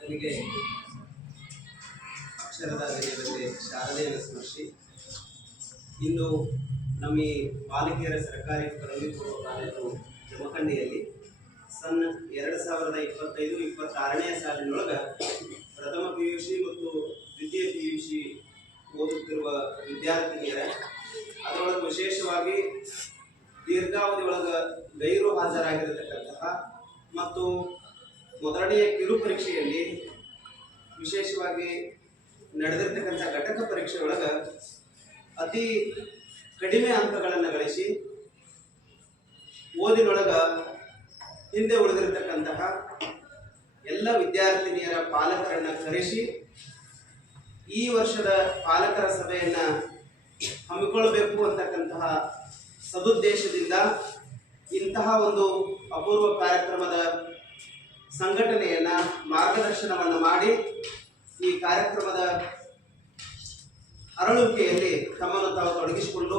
ನನಗೆ ಅಕ್ಷರದ ದೇವತೆ ಶಾರದೆಯನ್ನು ಸ್ಮರಿಸಿ ಇಂದು ನಮ್ಮ ಈ ಬಾಲಕಿಯರ ಸರ್ಕಾರಿ ಪದವಿ ಪೂರ್ವ ಕಾಲೇಜು ಜಮಖಂಡಿಯಲ್ಲಿ ಸನ್ 2025-26ನೇ ಸಾಲಿನೊಳಗೆ ಪ್ರಥಮ PUC ಮತ್ತು ದ್ವಿತೀಯ PUC ಓದುತ್ತಿರುವ ವಿದ್ಯಾರ್ಥಿನಿಯರ ಅದರೊಳಗೆ ವಿಶೇಷವಾಗಿ ದೀರ್ಘಾವಧಿ ಒಳಗೆ ಗೈರು ಹಾಜರಾಗಿರತಕ್ಕಂತಹ ಮತ್ತು ಮೊದಲನೆಯ ಕಿರು ಪರೀಕ್ಷೆಯಲ್ಲಿ ವಿಶೇಷವಾಗಿ ನಡೆದಿರ್ತಕ್ಕಂಥ ಘಟಕ ಪರೀಕ್ಷೆ ಒಳಗೆ ಅತಿ ಕಡಿಮೆ ಅಂಕಗಳನ್ನು ಗಳಿಸಿ ಓದಿನೊಳಗ ಹಿಂದೆ ಉಳಿದಿರತಕ್ಕಂತಹ ಎಲ್ಲ ವಿದ್ಯಾರ್ಥಿನಿಯರ ಪಾಲಕರನ್ನು ಕರೆಸಿ ಈ ವರ್ಷದ ಪಾಲಕರ ಸಭೆಯನ್ನು ಹಮ್ಮಿಕೊಳ್ಳಬೇಕು ಅಂತಕ್ಕಂತಹ ಸದುದ್ದೇಶದಿಂದ ಇಂತಹ ಒಂದು ಅಪೂರ್ವ ಕಾರ್ಯಕ್ರಮದ ಸಂಘಟನೆಯನ್ನು ಮಾರ್ಗದರ್ಶನವನ್ನು ಮಾಡಿ ಈ ಕಾರ್ಯಕ್ರಮದ ಅರಳುವಿಕೆಯಲ್ಲಿ ತಮ್ಮನ್ನು ತಾವು ತೊಡಗಿಸಿಕೊಂಡು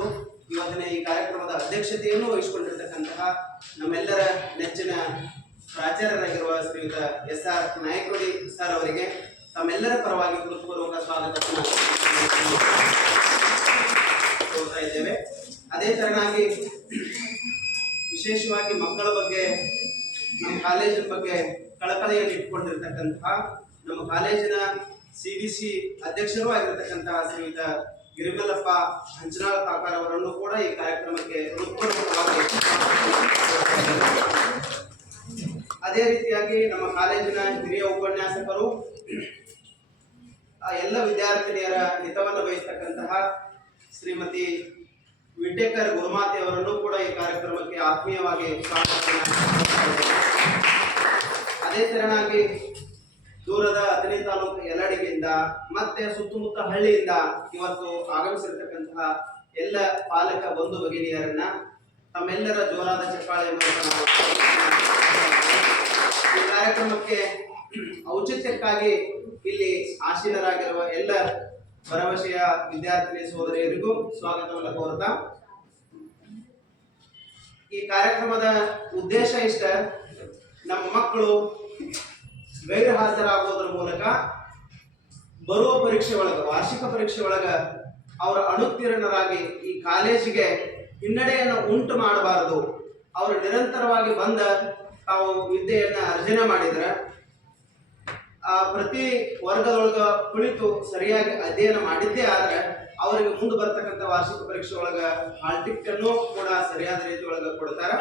ಇವತ್ತಿನ ಈ ಕಾರ್ಯಕ್ರಮದ ಅಧ್ಯಕ್ಷತೆಯನ್ನು ವಹಿಸಿಕೊಂಡಿರ್ತಕ್ಕಂತಹ ನಮ್ಮೆಲ್ಲರ ನೆಚ್ಚಿನ ಪ್ರಾಚಾರ್ಯರಾಗಿರುವ ಶ್ರೀಯುತ SR ನಾಯಕರೊಡಿ ಸರ್ ಅವರಿಗೆ ತಮ್ಮೆಲ್ಲರ ಪರವಾಗಿ ಹೃತ್ಪೂರ್ವಕ ಸ್ವಾಗತವನ್ನು ಕೋರ್ತಾ ಇದ್ದೇವೆ. ಅದೇ ತರನಾಗಿ ವಿಶೇಷವಾಗಿ ಮಕ್ಕಳ ಬಗ್ಗೆ ನಮ್ಮ ಕಾಲೇಜಿನ ಬಗ್ಗೆ ಕಳಕಳಿಯನ್ನು ಇಟ್ಕೊಂಡಿರ್ತಕ್ಕಂತಹ ನಮ್ಮ ಕಾಲೇಜಿನ CBC ಅಧ್ಯಕ್ಷರೂ ಆಗಿರತಕ್ಕಂತಹ ಶ್ರೀಯುತ ಗಿರಿಮಲ್ಲಪ್ಪ ಹಂಚನಾಳ ಕಾಕಾರ ಅವರನ್ನು ಕೂಡ ಈ ಕಾರ್ಯಕ್ರಮಕ್ಕೆ ಹೃತ್ಪೂರ್ವಕವಾಗಿ ಅದೇ ರೀತಿಯಾಗಿ ನಮ್ಮ ಕಾಲೇಜಿನ ಹಿರಿಯ ಉಪನ್ಯಾಸಕರು ಎಲ್ಲ ವಿದ್ಯಾರ್ಥಿನಿಯರ ಹಿತವನ್ನು ಬಯಸ್ತಕ್ಕಂತಹ ಶ್ರೀಮತಿ ವಿಟೇಕರ್ ಗುರುಮಾತೆ ಅವರನ್ನು ಕೂಡ ಈ ಕಾರ್ಯಕ್ರಮಕ್ಕೆ ಆತ್ಮೀಯವಾಗಿ ಅದೇ ತರನಾಗಿ ದೂರದ ಅಥಣಿ ತಾಲೂಕು ಯಲಡಿಗೆಯಿಂದ ಮತ್ತೆ ಸುತ್ತಮುತ್ತ ಹಳ್ಳಿಯಿಂದ ಇವತ್ತು ಆಗಮಿಸಿರ್ತಕ್ಕಂತಹ ಎಲ್ಲ ಪಾಲಕ ಬಂಧು ಭಗಿನಿಯರನ್ನ ತಮ್ಮೆಲ್ಲರ ಜೋರಾದ ಚಪ್ಪಾಳೆ ಮೂಲಕ ಈ ಕಾರ್ಯಕ್ರಮಕ್ಕೆ ಔಚಿತ್ಯಕ್ಕಾಗಿ ಇಲ್ಲಿ ಆಸೀನರಾಗಿರುವ ಎಲ್ಲ ಭರವಸೆಯ ವಿದ್ಯಾರ್ಥಿನಿ ಸೋದರಿಯರಿಗೂ ಸ್ವಾಗತವನ್ನು ಕೋರುತ್ತಾ ಈ ಕಾರ್ಯಕ್ರಮದ ಉದ್ದೇಶ ಇಷ್ಟ ನಮ್ಮ ಮಕ್ಕಳು ಗೈರು ಹಾಜರಾಗುವುದರ ಮೂಲಕ ಬರುವ ಪರೀಕ್ಷೆ ಒಳಗ ವಾರ್ಷಿಕ ಪರೀಕ್ಷೆ ಒಳಗ ಅವರ ಅನುತ್ತೀರ್ಣರಾಗಿ ಈ ಕಾಲೇಜಿಗೆ ಹಿನ್ನಡೆಯನ್ನು ಉಂಟು ಮಾಡಬಾರದು. ಅವರು ನಿರಂತರವಾಗಿ ಬಂದ ತಾವು ವಿದ್ಯೆಯನ್ನ ಅರ್ಜನೆ ಮಾಡಿದ್ರೆ ಪ್ರತಿ ವರ್ಗದೊಳಗ ಕುಳಿತು ಸರಿಯಾಗಿ ಅಧ್ಯಯನ ಮಾಡಿದ್ದೇ ಆದ್ರೆ ಅವರಿಗೆ ಮುಂದೆ ಬರ್ತಕ್ಕಂಥ ವಾರ್ಷಿಕ ಪರೀಕ್ಷೆ ಒಳಗ ಹಾಲ್ ಟಿಕೆಟ್ ಅನ್ನು ಕೂಡ ಸರಿಯಾದ ರೀತಿ ಒಳಗ ಕೊಡ್ತಾರ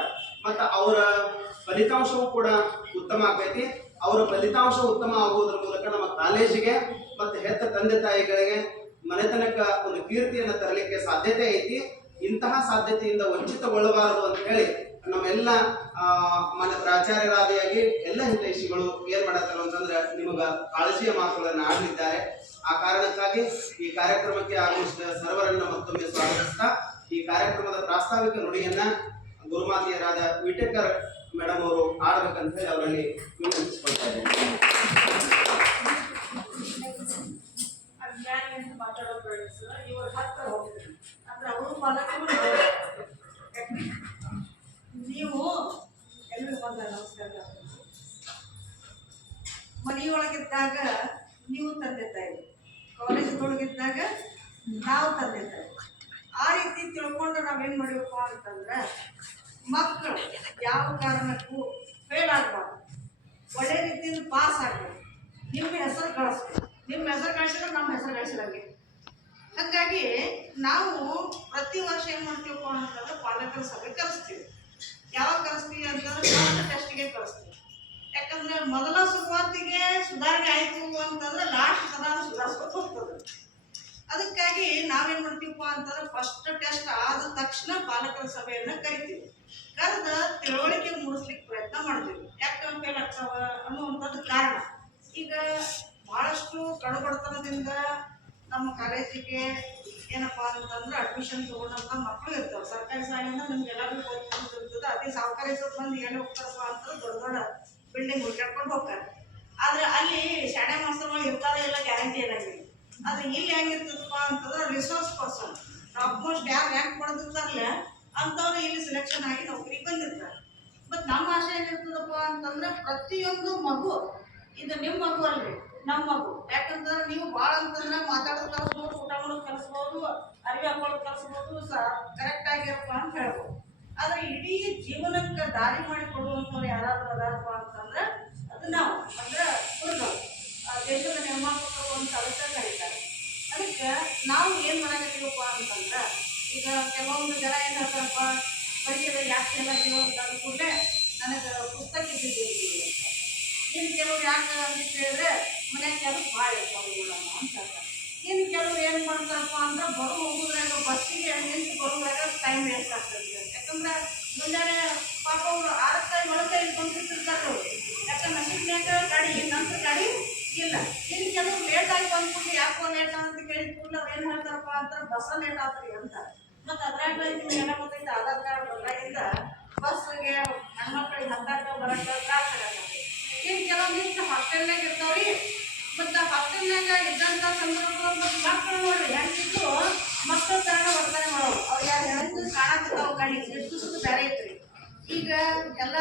ಮತ್ತು ಅವರ ಫಲಿತಾಂಶವೂ ಕೂಡ ಉತ್ತಮ ಆಗೈತಿ. ಅವರ ಫಲಿತಾಂಶ ಉತ್ತಮ ಆಗುವುದರ ಮೂಲಕ ನಮ್ಮ ಕಾಲೇಜಿಗೆ ಮತ್ತು ಹೆತ್ತ ತಂದೆ ತಾಯಿಗಳಿಗೆ ಮನೆತನಕ ಒಂದು ಕೀರ್ತಿಯನ್ನು ತರಲಿಕ್ಕೆ ಸಾಧ್ಯತೆ ಐತಿ. ಇಂತಹ ಸಾಧ್ಯತೆಯಿಂದ ವಂಚಿತಗೊಳ್ಳಬಾರದು ಅಂತ ಹೇಳಿ ನಮ್ಮೆಲ್ಲ ಮನೆ ಪ್ರಾಚಾರ್ಯರಾದಿಯಾಗಿ ಎಲ್ಲ ಹಿತೈಷಿಗಳು ಏನ್ ಮಾಡತ್ತಾರ ಅಂತಂದ್ರೆ ನಿಮಗ ಕಾಳಜಿಯ ಮಾತುಗಳನ್ನು ಆಡಲಿದ್ದಾರೆ. ಆ ಕಾರಣಕ್ಕಾಗಿ ಈ ಕಾರ್ಯಕ್ರಮಕ್ಕೆ ಆಗಮಿಸಿದ ಸರ್ವರನ್ನ ಮತ್ತೊಮ್ಮೆ ಸ್ವಾಗತಿಸ್ತಾ ಈ ಕಾರ್ಯಕ್ರಮದ ಪ್ರಾಸ್ತಾವಿಕ ನುಡಿಯನ್ನ ಗುರುಮಾತೆಯರಾದ ವಿಟೇಕರ್ ಮೇಡಮ್ ಅವರು ಆಡಬೇಕಂತ ಹೇಳಿ ಅವರಲ್ಲಿ ವಿನಂತಿಸಿಕೊಳ್ತಾ ಇದ್ದೇನೆ. ನೀವು ಎಲ್ರಿಗೂ ಬಂದ ನಮಸ್ಕಾರ. ಮನೆಯೊಳಗಿದ್ದಾಗ ನೀವು ತಂದೆ ತಾಯಿ, ಕಾಲೇಜೊಳಗಿದ್ದಾಗ ನಾವು ತಂದೆ ತಾಯಿ. ಆ ರೀತಿ ತಿಳ್ಕೊಂಡು ನಾವೇನು ಮಾಡಬೇಕು ಅಂತಂದ್ರೆ ಮಕ್ಕಳು ಯಾವ ಕಾರಣಕ್ಕೂ ಫೇಲ್ ಆಗಬಾರ್ದು, ಒಳ್ಳೆ ರೀತಿಯಿಂದ ಪಾಸ್ ಆಗಬೇಕು, ನಿಮ್ಮ ಹೆಸರು ಗಳಿಸ್ಬೇಕು. ನಿಮ್ಮ ಹೆಸರು ಗಳಿಸಿದ್ರೆ ನಮ್ಮ ಹೆಸರು ಗಳಿಸಿದಂಗೆ. ಹಾಗಾಗಿ ನಾವು ಪ್ರತಿ ವರ್ಷ ಏನು ಮಾಡ್ತೀವಪ್ಪ ಅಂತಂದ್ರೆ ಪಾಲಕರ ಸಭೆ ಕರೆಸ್ತೀವಿ. ಯಾವಾಗ ಕಳಿಸ್ತೀವಿ ಅಂತಂದ್ರೆ ಫಸ್ಟ್ ಟೆಸ್ಟಿಗೆ ಕಳಿಸ್ತೀವಿ. ಯಾಕಂದ್ರೆ ಮೊದಲ ಶುರುವಾತಿಗೆ ಸುಧಾರಣೆ ಆಯಿತು ಅಂತಂದ್ರೆ ಲಾಸ್ಟ್ ತನಕ ಸುಧಾರಿಸ್ಬೇಕು ಹೋಗ್ತದೆ. ಅದಕ್ಕಾಗಿ ನಾವೇನು ಮಾಡ್ತೀವಪ್ಪ ಅಂತಂದ್ರೆ ಫಸ್ಟ್ ಟೆಸ್ಟ್ ಆದ ತಕ್ಷಣ ಪಾಲಕರ ಸಭೆಯನ್ನು ಕರಿತೀವಿ. ಕರೆದ ತಿಳುವಳಿಕೆ ಮೂಡಿಸ್ಲಿಕ್ಕೆ ಪ್ರಯತ್ನ ಮಾಡ್ತೀವಿ. ಯಾಕೆ ಫೇಲ್ ಆಗ್ತಾವ ಅನ್ನುವಂಥದ್ದು ಕಾರಣ. ಈಗ ಭಾಳಷ್ಟು ಕಡುಬಡತನದಿಂದ ನಮ್ಮ ಕಾಲೇಜಿಗೆ ಏನಪ್ಪ ಅಂತಂದ್ರೆ ಅಡ್ಮಿಷನ್ ತೊಗೊಂಡಂಥ ಮಕ್ಕಳು ಇರ್ತಾವೆ. ಸರ್ಕಾರಿ ಶಾಲೆಯಿಂದ ನಿಮ್ಗೆಲ್ಲರಿಗೂ ಗೊತ್ತಿರ್ತದೆ. ಅದೇ ಸಾವುಕಾರಿ ಮಂದಿ ಎಲ್ಲಿ ಹೋಗ್ತಾರಪ್ಪ ಅಂತಂದ್ರೆ ದೊಡ್ಡ ದೊಡ್ಡ ಬಿಲ್ಡಿಂಗ್ ಹುಡ್ಕಾಡ್ಕೊಂಡು ಹೋಗ್ತಾರೆ. ಆದರೆ ಅಲ್ಲಿ ಶಾಣೆ ಮಾಸ್ತರ್ಗಳು ಇರ್ತಾರೆ ಎಲ್ಲ ಗ್ಯಾರಂಟಿ ಏನಾಗಿದೆ. ಆದರೆ ಇಲ್ಲಿ ಹೆಂಗಿರ್ತದಪ್ಪ ಅಂತಂದ್ರೆ ರಿಸೋರ್ಸ್ ಪರ್ಸನ್ ಟಾಪ್ ಮೋಸ್ಟ್ ಯಾರು ರ್ಯಾಂಕ್ ಪಡೆದಿರ್ತಾರಲ್ಲ ಅಂಥವ್ರು ಇಲ್ಲಿ ಸೆಲೆಕ್ಷನ್ ಆಗಿ ನೌಕರಿಗೆ ಬಂದಿರ್ತಾರೆ. ಮತ್ತು ನಮ್ಮ ಆಶೆ ಏನಿರ್ತದಪ್ಪ ಅಂತಂದ್ರೆ ಪ್ರತಿಯೊಂದು ಮಗು ಇದು ನಿಮ್ಮ ಮಗು ಅಲ್ರಿ, ನಮ್ಮ ಮಗು. ಯಾಕಂದ್ರೆ ನೀವು ಭಾಳ ಅಂತಂದ್ರೆ ಮಾತಾಡೋದು ಕಲಿಸ್ಬೋದು, ಊಟ ಮಾಡೋದು ಕಲಿಸ್ಬೋದು, ಅರಿವಿ ಹಾಕೊಳ್ಳೋದು ಕಲಿಸ್ಬೋದು, ಕರೆಕ್ಟ್ ಆಗಿರಪ್ಪ ಅಂತ ಹೇಳ್ಬೋದು. ಆದ್ರೆ ಇಡೀ ಜೀವನಕ್ಕೆ ದಾರಿ ಮಾಡಿ ಕೊಡುವಂಥವ್ರು ಯಾರಾದ್ರೂ ಅದಾರಪ್ಪ ಅಂತಂದ್ರೆ ಅದು ನಾವು, ಅಂದ್ರೆ ಹುಡುಗರು, ದೇಶದ ನಿರ್ಮಾಪಕರು ಅಂತ ಅದಕ್ಕೆ ಕರೀತಾರೆ. ಅದಕ್ಕೆ ನಾವು ಏನು ಮಾಡಕತ್ತೀವಪ್ಪ ಅಂತಂದ್ರೆ, ಈಗ ಕೆಲವೊಂದು ಜನ ಏನು ಹೇಳ್ತಾರಪ್ಪ, ಪರೀಕ್ಷೆದಾಗ ಯಾಕೆ ಹೇಳತ್ತೀವ ಅಂತ ಅಂದ್ಕೊಂಡೆ ನನಗೆ ಪುಸ್ತಕ ಇದ್ದಿದ್ದೀವಿ ಅಂತ. ಇನ್ನು ಕೆಲವ್ರು ಯಾಕೆ ಅಂತ ಹೇಳಿದ್ರೆ ಮನ್ಯಾಗ ಕೆಲಸ ಭಾಳ ಇರ್ತಾವ ಅಂತ ಹೇಳ್ತಾರೆ. ಇನ್ನು ಕೆಲವ್ರು ಏನು ಮಾಡ್ತಾರಪ್ಪ ಅಂದ್ರೆ ಹೋಗೋದ್ರಾಗ ಬಸ್ಸಿಗೆ ನಿಂತು ಬರೋದ್ರಾಗ ಟೈಮ್ ವೇಸ್ಟ್ ಆಗ್ತದೆ. ಯಾಕಂದ್ರೆ ಮುಂಜಾನೆ ಪಾಪ ಅವರು 6 ಒಳಗೆ ಇಟ್ಕೊಂಡಿರ್ತಿರ್ತಾರೆ ಅವರು. ಯಾಕಂದ್ರೆ ನಶಿಕ್ನಾಗ ಗಾಡಿ, ನಂತರ ಗಾಡಿ ಇಲ್ಲ. ಇನ್ನು ಕೆಲವ್ರು ಲೇಟಾಗಿ ಬಂದ್ಬಿಟ್ಟು ಯಾಕೋ ಲೇಟ್ ಅಂತ ಕೇಳಿದ ಕೂಡಲೇ ಅವ್ರು ಏನು ಹೇಳ್ತಾರಪ್ಪ ಅಂತ ಬಸ್ಸ ಲೇಟ್ ಆಗ್ತದೆ ಅಂತ. ಮತ್ತು ಅದ್ರಾಗ ನಿಮ್ಗೆಲ್ಲ ಗೊತ್ತೈತೆ ಆಧಾರ್ ಕಾರ್ಡ್ ಬಂದಾಗಿಂದ ಬಸ್ಸಿಗೆ ಹೆಣ್ಮಕ್ಳಿಗೆ ಹತ್ತಾಕ ಬರೋಕ್ಕೆ ತ್ರಾಸ ಆಗತ್ತೆ. ಇನ್ನು ಕೆಲವೊಂದಿಷ್ಟು ಹಾಸ್ಟೆಲ್ನಾಗ ಇರ್ತಾವ್ರಿ. ಮತ್ತು ಹಾಸ್ಟೆಲ್ನಾಗ ಇದ್ದಂಥ ಸಂದರ್ಭಗಳು ಮತ್ತು ಮಕ್ಕಳು ನೋಡ್ರಿ ಹೆಂಗಿದ್ರು ಮಕ್ಕಳ ಥರನ ವರ್ತನೆ ಮಾಡೋರು. ಅವ್ರು ಯಾರು ಹೆಂಗೆ ಕಾಣಕತ್ತಾವ ಗಾಡಿ ಎಷ್ಟು ಬೇರೆ ಐತ್ರಿ. ಈಗ ಎಲ್ಲ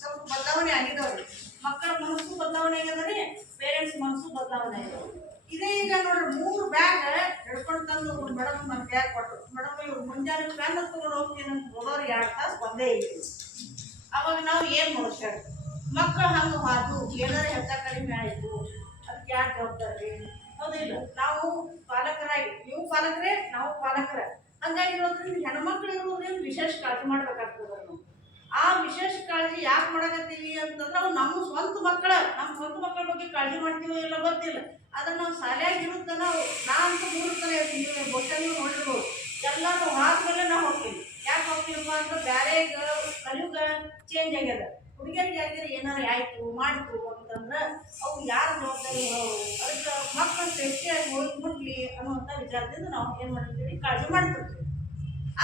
ಸ್ವಲ್ಪ ಬದಲಾವಣೆ ಆಗಿದಾವ್ರಿ. ಮಕ್ಕಳ ಮನಸ್ಸು ಬದಲಾವಣೆ ಆಗ್ಯದ್ರಿ, ಪೇರೆಂಟ್ಸ್ ಮನಸ್ಸು ಬದಲಾವಣೆ ಆಗ್ಯಾವ. ಇದೇ ಈಗ ನೋಡ್ರಿ 3 ಬ್ಯಾಗ್ ಹಿಡ್ಕೊಂಡು ತಂದು ಮೇಡಮ್ ನನ್ನ ಬ್ಯಾಗ್ ಕೊಟ್ಟರು. ಮೇಡಮ್ ಇವ್ರು ಮುಂಜಾನೆ ಪೆನ್ ತೊಗೊಂಡು ಹೋಗ್ತೀನಿ ಅಂತ ಹೋಗೋರು 2 ತಾಸು ಬಂದೇ ಇಲ್ಲ. ಅವಾಗ ನಾವು ಏನು ಮಾಡ್ತೇವೆ? ಮಕ್ಕಳು ಹಂಗೆ ಹಾದು ಏನಾರು ಹೆಚ್ಚ ಕಡಿಮೆ ಆಯಿತು, ಅದಕ್ಕೆ ಯಾರು ಜವಾಬ್ದಾರಿ? ಹೌದಿಲ್ಲ? ನಾವು ಪಾಲಕರಾಗಿ, ನೀವು ಪಾಲಕರೇ, ನಾವು ಪಾಲಕರ. ಹಂಗಾಗಿರೋದ್ರಿಂದ ಹೆಣ್ಮಕ್ಳು ಇರೋದ್ರಿಂದ ವಿಶೇಷ ಕಾಳಜಿ ಮಾಡ್ಬೇಕಾಗ್ತದೆ. ನಾವು ಆ ವಿಶೇಷ ಕಾಳಜಿ ಯಾಕೆ ಮಾಡಕತ್ತೀವಿ ಅಂತಂದ್ರೆ ಅವು ನಮ್ಮ ಸ್ವಂತ ಮಕ್ಕಳ ಬಗ್ಗೆ ಕಾಳಜಿ ಮಾಡ್ತೀವೋ ಇಲ್ಲ ಗೊತ್ತಿಲ್ಲ. ಅದನ್ನು ನಾವು ಶಾಲೆಯಾಗಿರುತ್ತೆ. ನಾವು ಅಂತ 3 ತನ ಇರ್ತೀವಿ, ಬಹುಶಃ ನೀವು ನೋಡಿರ್ಬೋದು. ಎಲ್ಲ ನಾವು ಆದ್ಮೇಲೆ ನಾವು ಹೋಗ್ತೀವಿ. ಯಾಕೆ ಹೋಗ್ತೀವಪ್ಪ ಅಂದ್ರೆ ಬೇರೆ ಕಲಿಯುಗ ಚೇಂಜ್ ಆಗ್ಯದ. ಹುಡುಗಿಯರಿಗೆ ಯಾರಿಗಾರ ಏನಾರು ಆಯಿತು ಮಾಡಿತು ಅಂತಂದ್ರೆ ಅವು ಯಾರು ಜವಾಬ್ದಾರಿ ಬರೋರು? ಅದಕ್ಕೆ ಮಕ್ಕಳು ಸೇಫ್ಟಿಯಾಗಿ ಹೋಗಿ ಮುಟ್ಲಿ ಅನ್ನುವಂಥ ವಿಚಾರದಿಂದ ನಾವು ಏನು ಮಾಡಿರ್ತೀವಿ, ಕಾಳಜಿ ಮಾಡ್ತಿರ್ತೀವಿ.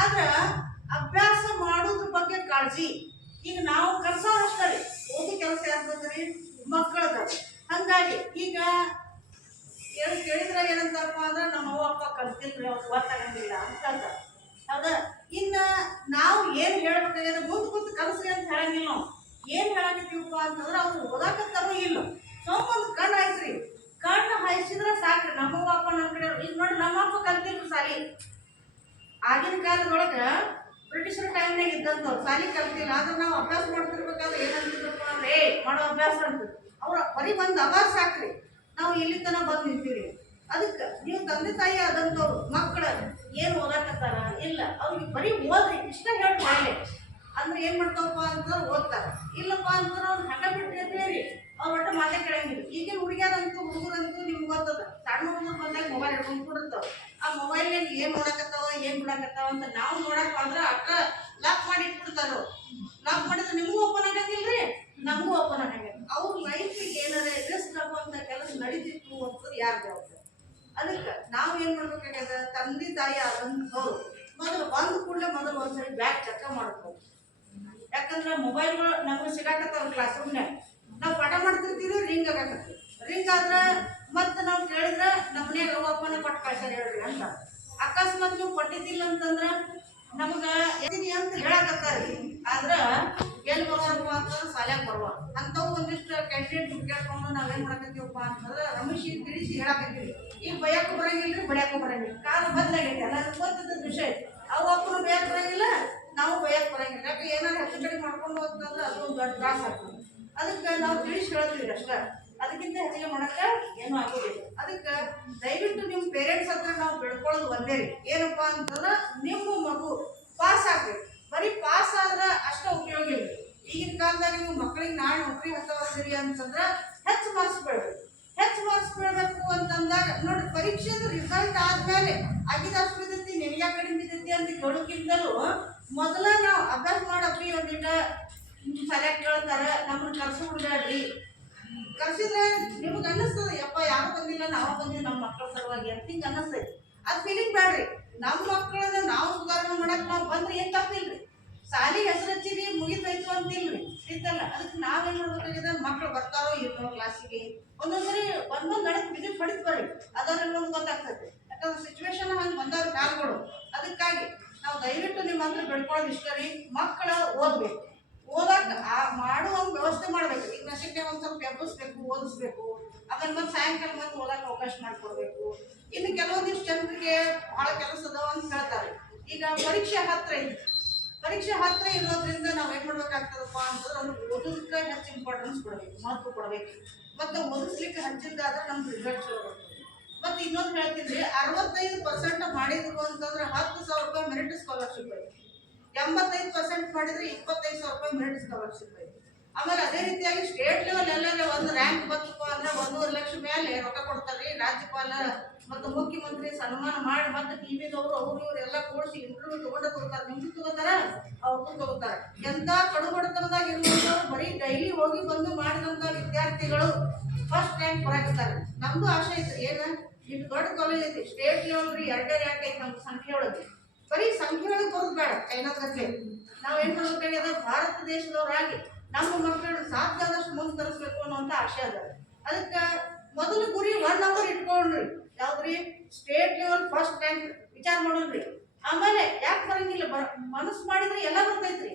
ಆದ್ರೆ ಅಭ್ಯಾಸ ಮಾಡೋದ್ರ ಬಗ್ಗೆ ಕಾಳಜಿ ಈಗ ನಾವು ಕಲ್ಸೋರು ಅಷ್ಟೇ ರೀ. ಓದು ಕೆಲಸ ಯಾರ್ದ್ರಿ? ಮಕ್ಕಳದ. ಹಾಗಾಗಿ ಈಗ ಕೇಳಿದ್ರೆ ಏನಂತಾರಪ್ಪ ಅಂದ್ರೆ ನಮ್ಮ ಅವ್ವ ಅಪ್ಪ ಕಲ್ತಿಲ್ರಿ, ಅವ್ರು ಗೊತ್ತಾಗಂಗಿಲ್ಲ ಅಂತ ಅಂತಾರೆ. ಹೌದಾ? ಇನ್ನು ನಾವು ಏನು ಹೇಳ್ಬೇಕಾಗ್ಯದ ಮುಂದೆ ಕೂತು ಕಲಿಸ್ರಿ ಅಂತ ಹೇಳಂಗಿಲ್ಲ. ನಾವು ಏನು ಹೇಳಕತ್ತೀವಪ್ಪ ಅಂತಂದ್ರೆ ಅವ್ರು ಓದಾಕತ್ತಾರೋ ಇಲ್ಲ, ಒಂದು ಕಣ್ಣು ಹಾಯಿಸ್ರಿ. ಕಣ್ಣು ಹಾಯಿಸಿದ್ರೆ ಸಾಕ್ರಿ. ನಮ್ಮ ಅಪ್ಪ ನಮ್ಮ ಕಡೆ ಈಗ ನೋಡಿ, ನಮ್ಮ ಅಪ್ಪ ಕಲ್ತಿಲ್ರಿ ಸಾಲಿ. ಆಗಿನ ಕಾಲದೊಳಗೆ ಬ್ರಿಟಿಷರ ಟೈಮ್ನಾಗ ಇದ್ದಂಥವ್ರು ಸಾಲಿ ಕಲ್ತಿಲ್ಲ. ಆದ್ರೆ ನಾವು ಅಭ್ಯಾಸ ಮಾಡ್ತಿರ್ಬೇಕಾದ್ರೆ ಏನಂತಿದ್ರಪ್ಪ ಅಂದ್ರೆ ಮಾಡೋ ಅಭ್ಯಾಸ ಅಂತಿದ್ರು. ಅವ್ರ ಬರೀ ಒಂದು ಅಭ್ಯಾಸ ಸಾಕ್ರಿ, ನಾವು ಇಲ್ಲಿ ತನಕ ಬಂದು ನಿಂತೀವಿ. ಅದಕ್ಕೆ ನೀವು ತಂದೆ ತಾಯಿ ಆದಂಥವ್ರು ಮಕ್ಕಳು ಏನು ಓದಾಕತ್ತಾರ ಇಲ್ಲ, ಅವ್ರಿಗೆ ಬರೀ ಓದ್ರಿ ಇಷ್ಟ ಹೇಳಿ ಮಾಡಲಿ ಅಂದ್ರೆ ಏನು ಮಾಡ್ತಾವಪ್ಪ ಅಂತಂದ್ರೆ ಓದ್ತಾರೆ. ಇಲ್ಲಪ್ಪ ಅಂತಂದ್ರೆ ಅವ್ರು ಹಂಗ ಬಿಟ್ಟಿರ್ತೀರಿ, ಅವ್ರು ಒಟ್ಟು ಮಾತೇ ಕೇಳಂಗಿಲ್ಲ. ಈಗಿನ ಹುಡುಗಿಯರಂತೂ ಹುಡುಗರಂತೂ ನಿಮ್ಗೆ ಗೊತ್ತದ, ಸಣ್ಣ ಹುಡುಗರು ಬಂದಾಗ ಮೊಬೈಲ್ ಹಿಡ್ಕೊಂಡು ಕೊಡುತ್ತಾವ. ಆ ಮೊಬೈಲ್ನಾಗ ಏನು ನೋಡಕತ್ತಾವ ಏನು ಬಿಡಕತ್ತಾವ ಅಂತ ನಾವು ನೋಡಕ್ಕೆ ಅಂದ್ರೆ ಅಷ್ಟ ಲಾಕ್ ಮಾಡಿ ಇಟ್ಬಿಡ್ತಾರ. ಲಾಕ್ ಮಾಡಿದ್ರೆ ನಿಮಗೂ ಓಪನ್ ಆಗಂಗಿಲ್ರಿ, ನಮಗೂ ಓಪನ್ ಆಗಂಗಿಲ್ಲ. ಅವ್ರ ಲೈಫಿಗೆ ಏನಾರ ರಿಸ್ಕ್ ಆಗುವಂಥ ಕೆಲಸ ನಡೀತಿತ್ತು ಅಂತಂದ್ರೆ ಯಾರು ಜವಾಬ್ದಾರಿ? ಅದಕ್ಕೆ ನಾವು ಏನು ಮಾಡ್ಬೇಕಾಗ್ಯದ, ತಂದೆ ತಾಯಿ ಆದಂಥವ್ರು ಮೊದಲು ಬಂದ ಕೂಡಲೇ ಮೊದಲು ಒಂದ್ಸರಿ ಬ್ಯಾಗ್ ಚೆಕ್ ಮಾಡ್ಬೋದು. ಯಾಕಂದ್ರೆ ಮೊಬೈಲ್ಗಳು ನಮಗೆ ಸಿಗಾಕತ್ತಾವ ಕ್ಲಾಸ್ ರೂಮ್ನಾಗ. ನಾವು ಪಾಠ ಮಾಡ್ತಿರ್ತೀವಿ, ರಿಂಗ್ ಆಗಾಕತ್ತೀವಿ. ರಿಂಗ್ ಆದ್ರೆ ಮತ್ತೆ ನಾವು ಕೇಳಿದ್ರೆ ನಮ್ಮ ಮನೆಯಾಗ ಅವ್ವಪ್ಪನ ಕೊಟ್ಟು ಕಳ್ಸಾರ ಹೇಳ್ರಿ ಅಂತ. ಅಕಸ್ಮಾತ್ ನೀವು ಕೊಟ್ಟಿದ್ದಿಲ್ಲ ಅಂತಂದ್ರೆ ನಮ್ಗೆ ಎದೀನಿ ಅಂತ ಹೇಳಕತ್ತಾರಿ. ಆದ್ರೆ ಎಲ್ಲಿ ಬರೋರಪ್ಪ ಅಂತಂದ್ರೆ ಶಾಲ್ಯಾಗ ಬರುವ ಅಂಥವು ಒಂದಿಷ್ಟು ಕ್ಯಾಂಡಿಡೇಟ್ ಕೇಳ್ಕೊಂಡು ನಾವೇನು ಮಾಡಕತ್ತೀವಪ್ಪ ಅಂತಂದ್ರೆ ರಮೇಶ್ ತಿಳಿಸಿ ಹೇಳಕತ್ತೀವಿ. ಈಗ ಬಯಕ್ಕೂ ಬರಂಗಿಲ್ಲ, ಬಡಿಯಕ್ಕೂ ಬರಂಗಿಲ್ಲ. ಕಾಲ ಬದಲಾಗೈತೆ, ಎಲ್ಲರೂ ಗೊತ್ತಿದ್ದ ವಿಷಯ. ಅವು ಅಪ್ಪನು ಬಯಕ್ಕೆ ಬರಂಗಿಲ್ಲ, ನಾವು ಬಯಕ್ಕೆ ಬರಂಗಿಲ್ಲ. ಯಾಕೆ ಏನಾದ್ರು ಹೆಚ್ಚು ಕಡೆ ಮಾಡ್ಕೊಂಡು ಹೋಗ್ತಂದ್ರೆ ಅದು ಒಂದು ದೊಡ್ಡ ತ್ರಾಸ ಆಗ್ತದೆ. ಅದಕ್ಕೆ ನಾವು ತಿಳಿಸಿ ಹೇಳ್ತೀವಿ ಅಷ್ಟೇ, ಅದಕ್ಕಿಂತ ಹೆಚ್ಚಿಗೆ ಮಾಡೋಕ್ಕೆ ಏನೂ ಆಗೋದಿಲ್ಲ. ಅದಕ್ಕೆ ದಯವಿಟ್ಟು ನಿಮ್ಮ ಪೇರೆಂಟ್ಸ್ ಹತ್ರ ನಾವು ಬೆಳ್ಕೊಳ್ಳೋದು ಒಂದೇ ರೀ. ಏನಪ್ಪ ಅಂತಂದ್ರೆ ನಿಮ್ಮ ಮಗು ಪಾಸ್ ಆಗ್ಬೇಕು. ಬರೀ ಪಾಸ್ ಆದ್ರೆ ಅಷ್ಟೇ ಉಪಯೋಗ ಇಲ್ಲ. ಈಗಿನ ಕಾಲದಾಗ ನೀವು ಮಕ್ಕಳಿಗೆ ನಾಳೆ ನೌಕರಿ ಹತ್ತವರ್ತೀರಿ ಅಂತಂದ್ರೆ ಹೆಚ್ಚು ಮಾರ್ಕ್ಸ್ ಬೀಳ್ಬೇಕು. ಹೆಚ್ಚು ಮಾರ್ಕ್ಸ್ ಬೀಳಬೇಕು ಅಂತಂದಾಗ ನೋಡಿ, ಪರೀಕ್ಷೆದು ರಿಸಲ್ಟ್ ಆದ್ಮೇಲೆ ಆಗಿದಷ್ಟು ಬಿದ್ದೈತಿ, ನಿನಗೆ ಕಡಿಮೆ ಬಿದ್ದೈತಿ ಅಂತ ಕೇಳೋಕ್ಕಿಂತಲೂ ಮೊದಲ ನಾವು ಅಭ್ಯಾಸ ಮಾಡಪ್ಪಿ ಒಂದಿಟ ಸರಿಯಾಗಿ ಕೇಳ್ತಾರೆ, ನಮ್ಮನ್ನು ಕರ್ಸಿ ಬಿಡ್ಬೇಡ್ರಿ. ಕರ್ಸಿದ್ರೆ ನಿಮಗೆ ಅನ್ನಿಸ್ತದೆ, ಯಪ್ಪ ಯಾರು ಬಂದಿಲ್ಲ, ನಾವು ಬಂದಿಲ್ಲ ನಮ್ಮ ಮಕ್ಕಳ ಸಲುವಾಗಿ ಅಂತ ಹಿಂಗೆ ಅನ್ನಿಸ್ತೈತಿ. ಅದು ಫೀಲಿಂಗ್ ಬೇಡ್ರಿ. ನಮ್ಮ ಮಕ್ಕಳನ್ನ ನಾವು ಸುಧಾರಣೆ ಮಾಡಕ್ಕೆ ನಾವು ಬಂದ್ರೆ ಏನು ತಪ್ಪಿಲ್ರಿ. ಸಾಲಿ ಹೆಸರು ಹಚ್ಚಿರಿ ಮುಗಿತೈತು ಅಂತಿಲ್ರಿ, ಇತ್ತಲ್ಲ. ಅದಕ್ಕೆ ನಾವೇನು ಮಾಡ್ಬೇಕಾಗಿದೆ, ಮಕ್ಕಳು ಬರ್ತಾರೋ ಇರ್ತಾರೋ ಕ್ಲಾಸಿಗೆ ಒಂದೊಂದ್ಸರಿ ಒಂದೊಂದು ನಡಕ್ ವಿಸಿಟ್ ಹೊಡಿತು ಬರ್ರಿ, ಅದರಲ್ಲಿ ಒಂದು ಗೊತ್ತಾಗ್ತೈತಿ. ಯಾಕಂದ್ರೆ ಸಿಚುವೇಶನ್ ಹಂಗೆ ಬಂದವ್ರ ಕಾಲಗಳು. ಅದಕ್ಕಾಗಿ ನಾವು ದಯವಿಟ್ಟು ನಿಮ್ಮ ಹತ್ರ ಬೆಳ್ಕೊಳ್ಳೋದು ಇಷ್ಟ ರೀ. ಮಕ್ಕಳು ಓದ್ಬೇಕು. ಓದಾಕ ಮಾಡುವಂಗ ವ್ಯವಸ್ಥೆ ಮಾಡ್ಬೇಕು. ಈಗ ನಶಿಕೆ ಒಂದ್ ಸ್ವಲ್ಪ ಎಬ್ಬಿಸ್ಬೇಕು, ಓದಿಸ್ಬೇಕು. ಆಮೇಲೆ ಮತ್ತೆ ಸಾಯಂಕಾಲ ಮತ್ತೆ ಓದಾಕ ಅವಕಾಶ ಮಾಡ್ಕೊಡ್ಬೇಕು. ಇನ್ನು ಕೆಲವೊಂದಿಷ್ಟು ಜನರಿಗೆ ಬಹಳ ಕೆಲಸ ಅದಾವ ಅಂತ ಹೇಳ್ತಾರೆ. ಈಗ ಪರೀಕ್ಷೆ ಹತ್ರ ಇದೆ. ಪರೀಕ್ಷೆ ಹತ್ರ ಇರೋದ್ರಿಂದ ನಾವ್ ಏನ್ ಮಾಡ್ಬೇಕಾಗ್ತದಪ್ಪ ಅಂತಂದ್ರೆ ಅವ್ರಿಗೆ ಓದೋದಕ್ಕೆ ಹೆಚ್ಚು ಇಂಪಾರ್ಟೆನ್ಸ್ ಕೊಡ್ಬೇಕು, ಮಹತ್ವ ಕೊಡ್ಬೇಕು. ಮತ್ತೆ ಓದಿಸ್ಲಿಕ್ಕೆ ಹಚ್ಚಿದ್ದಾದ್ರೆ ನಮ್ಗೆ ರಿಸಲ್ಟ್ ಚಲೋ ಬರ್ತದೆ. ಮತ್ತೆ ಇನ್ನೊಂದು ಹೇಳ್ತೀನಿ, 65% ಮಾಡಿದ್ರು ಅಂತಂದ್ರೆ 10,000 ರೂಪಾಯಿ ಮೆರಿಟ್ ಸ್ಕಾಲರ್ಶಿಪ್ ಐತಿ. 85% ಮಾಡಿದ್ರೆ 25,000 ರೂಪಾಯಿ ಮೆರಿಟ್ ಸ್ಕಾಲರ್ಶಿಪ್ ಐತಿ. ಆಮೇಲೆ ಅದೇ ರೀತಿಯಾಗಿ ಸ್ಟೇಟ್ ಲೆವೆಲ್ ಎಲ್ಲರೂ ಒಂದು ರ್ಯಾಂಕ್ ಬಂತಪ್ಪ ಅಂದ್ರೆ 1.5 ಲಕ್ಷ ಮೇಲೆ ರೊಕ್ಕ ಕೊಡ್ತಾರೆ. ರಾಜ್ಯಪಾಲ ಮತ್ತು ಮುಖ್ಯಮಂತ್ರಿ ಸನ್ಮಾನ ಮಾಡಿ ಮತ್ತೆ ಟಿವಿದವರು ಅವ್ರು ಇವರೆಲ್ಲ ಕೂಡಿಸಿ ಇಂಟರ್ವ್ಯೂ ತಗೋತಾರೆ. ನಿಮ್ದು ತಗೋತಾರ, ಅವ್ರಿಗೂ ತಗೋತಾರೆ. ಎಂತ ಕಡುಬಡತನದಾಗ ಇರುವಂತವ್ರು ಬರೀ ಡೈಲಿ ಹೋಗಿ ಬಂದು ಮಾಡಿದಂತ ವಿದ್ಯಾರ್ಥಿಗಳು ಫಸ್ಟ್ ರ್ಯಾಂಕ್ ಬರಾಕತ್ತಾರೆ. ನಮ್ದು ಆಸೆ ಐತ್ರಿ, ಏನ ಇಷ್ಟು ದೊಡ್ಡ ಕಾಲೇಜ್ ಐತಿ, ಸ್ಟೇಟ್ ಲೆವೆಲ್ ರೀ 2 ರ್ಯಾಂಕ್ ಐತಿ ನಮ್ದು ಸಂಖ್ಯೆ ಒಳಗೆ. ಬರೀ ಸಂಖ್ಯೆ ಒಳಗೆ ಬರೋದು ಬೇಡ, ಚೈನಾದಕ್ಕೆ ನಾವೇನ್ ಮಾಡ್ಬೇಕಾಗ್ಯದ, ಭಾರತ ದೇಶದವರಾಗಿ ನಮ್ಮ ಮಕ್ಕಳನ್ನ ಸಾಧ್ಯ ಆದಷ್ಟು ಮುಂದೆ ತರಿಸ್ಬೇಕು ಅನ್ನುವಂತ ಆಸೆ ಅದ. ಅದಕ್ಕೆ ಮೊದಲು ಗುರಿ 1 ನಂಬರ್ ಇಟ್ಕೊಂಡ್ರಿ, ಯಾವ್ದ್ರಿ ಸ್ಟೇಟ್ ಲೆವೆಲ್ ಫಸ್ಟ್ ರ್ಯಾಂಕ್ ವಿಚಾರ ಮಾಡೋದ್ರಿ. ಆಮೇಲೆ ಯಾಕೆ ಬರಂಗಿಲ್ಲ, ಮನಸ್ಸು ಮಾಡಿದ್ರೆ ಎಲ್ಲ ಬರ್ತೈತ್ರಿ,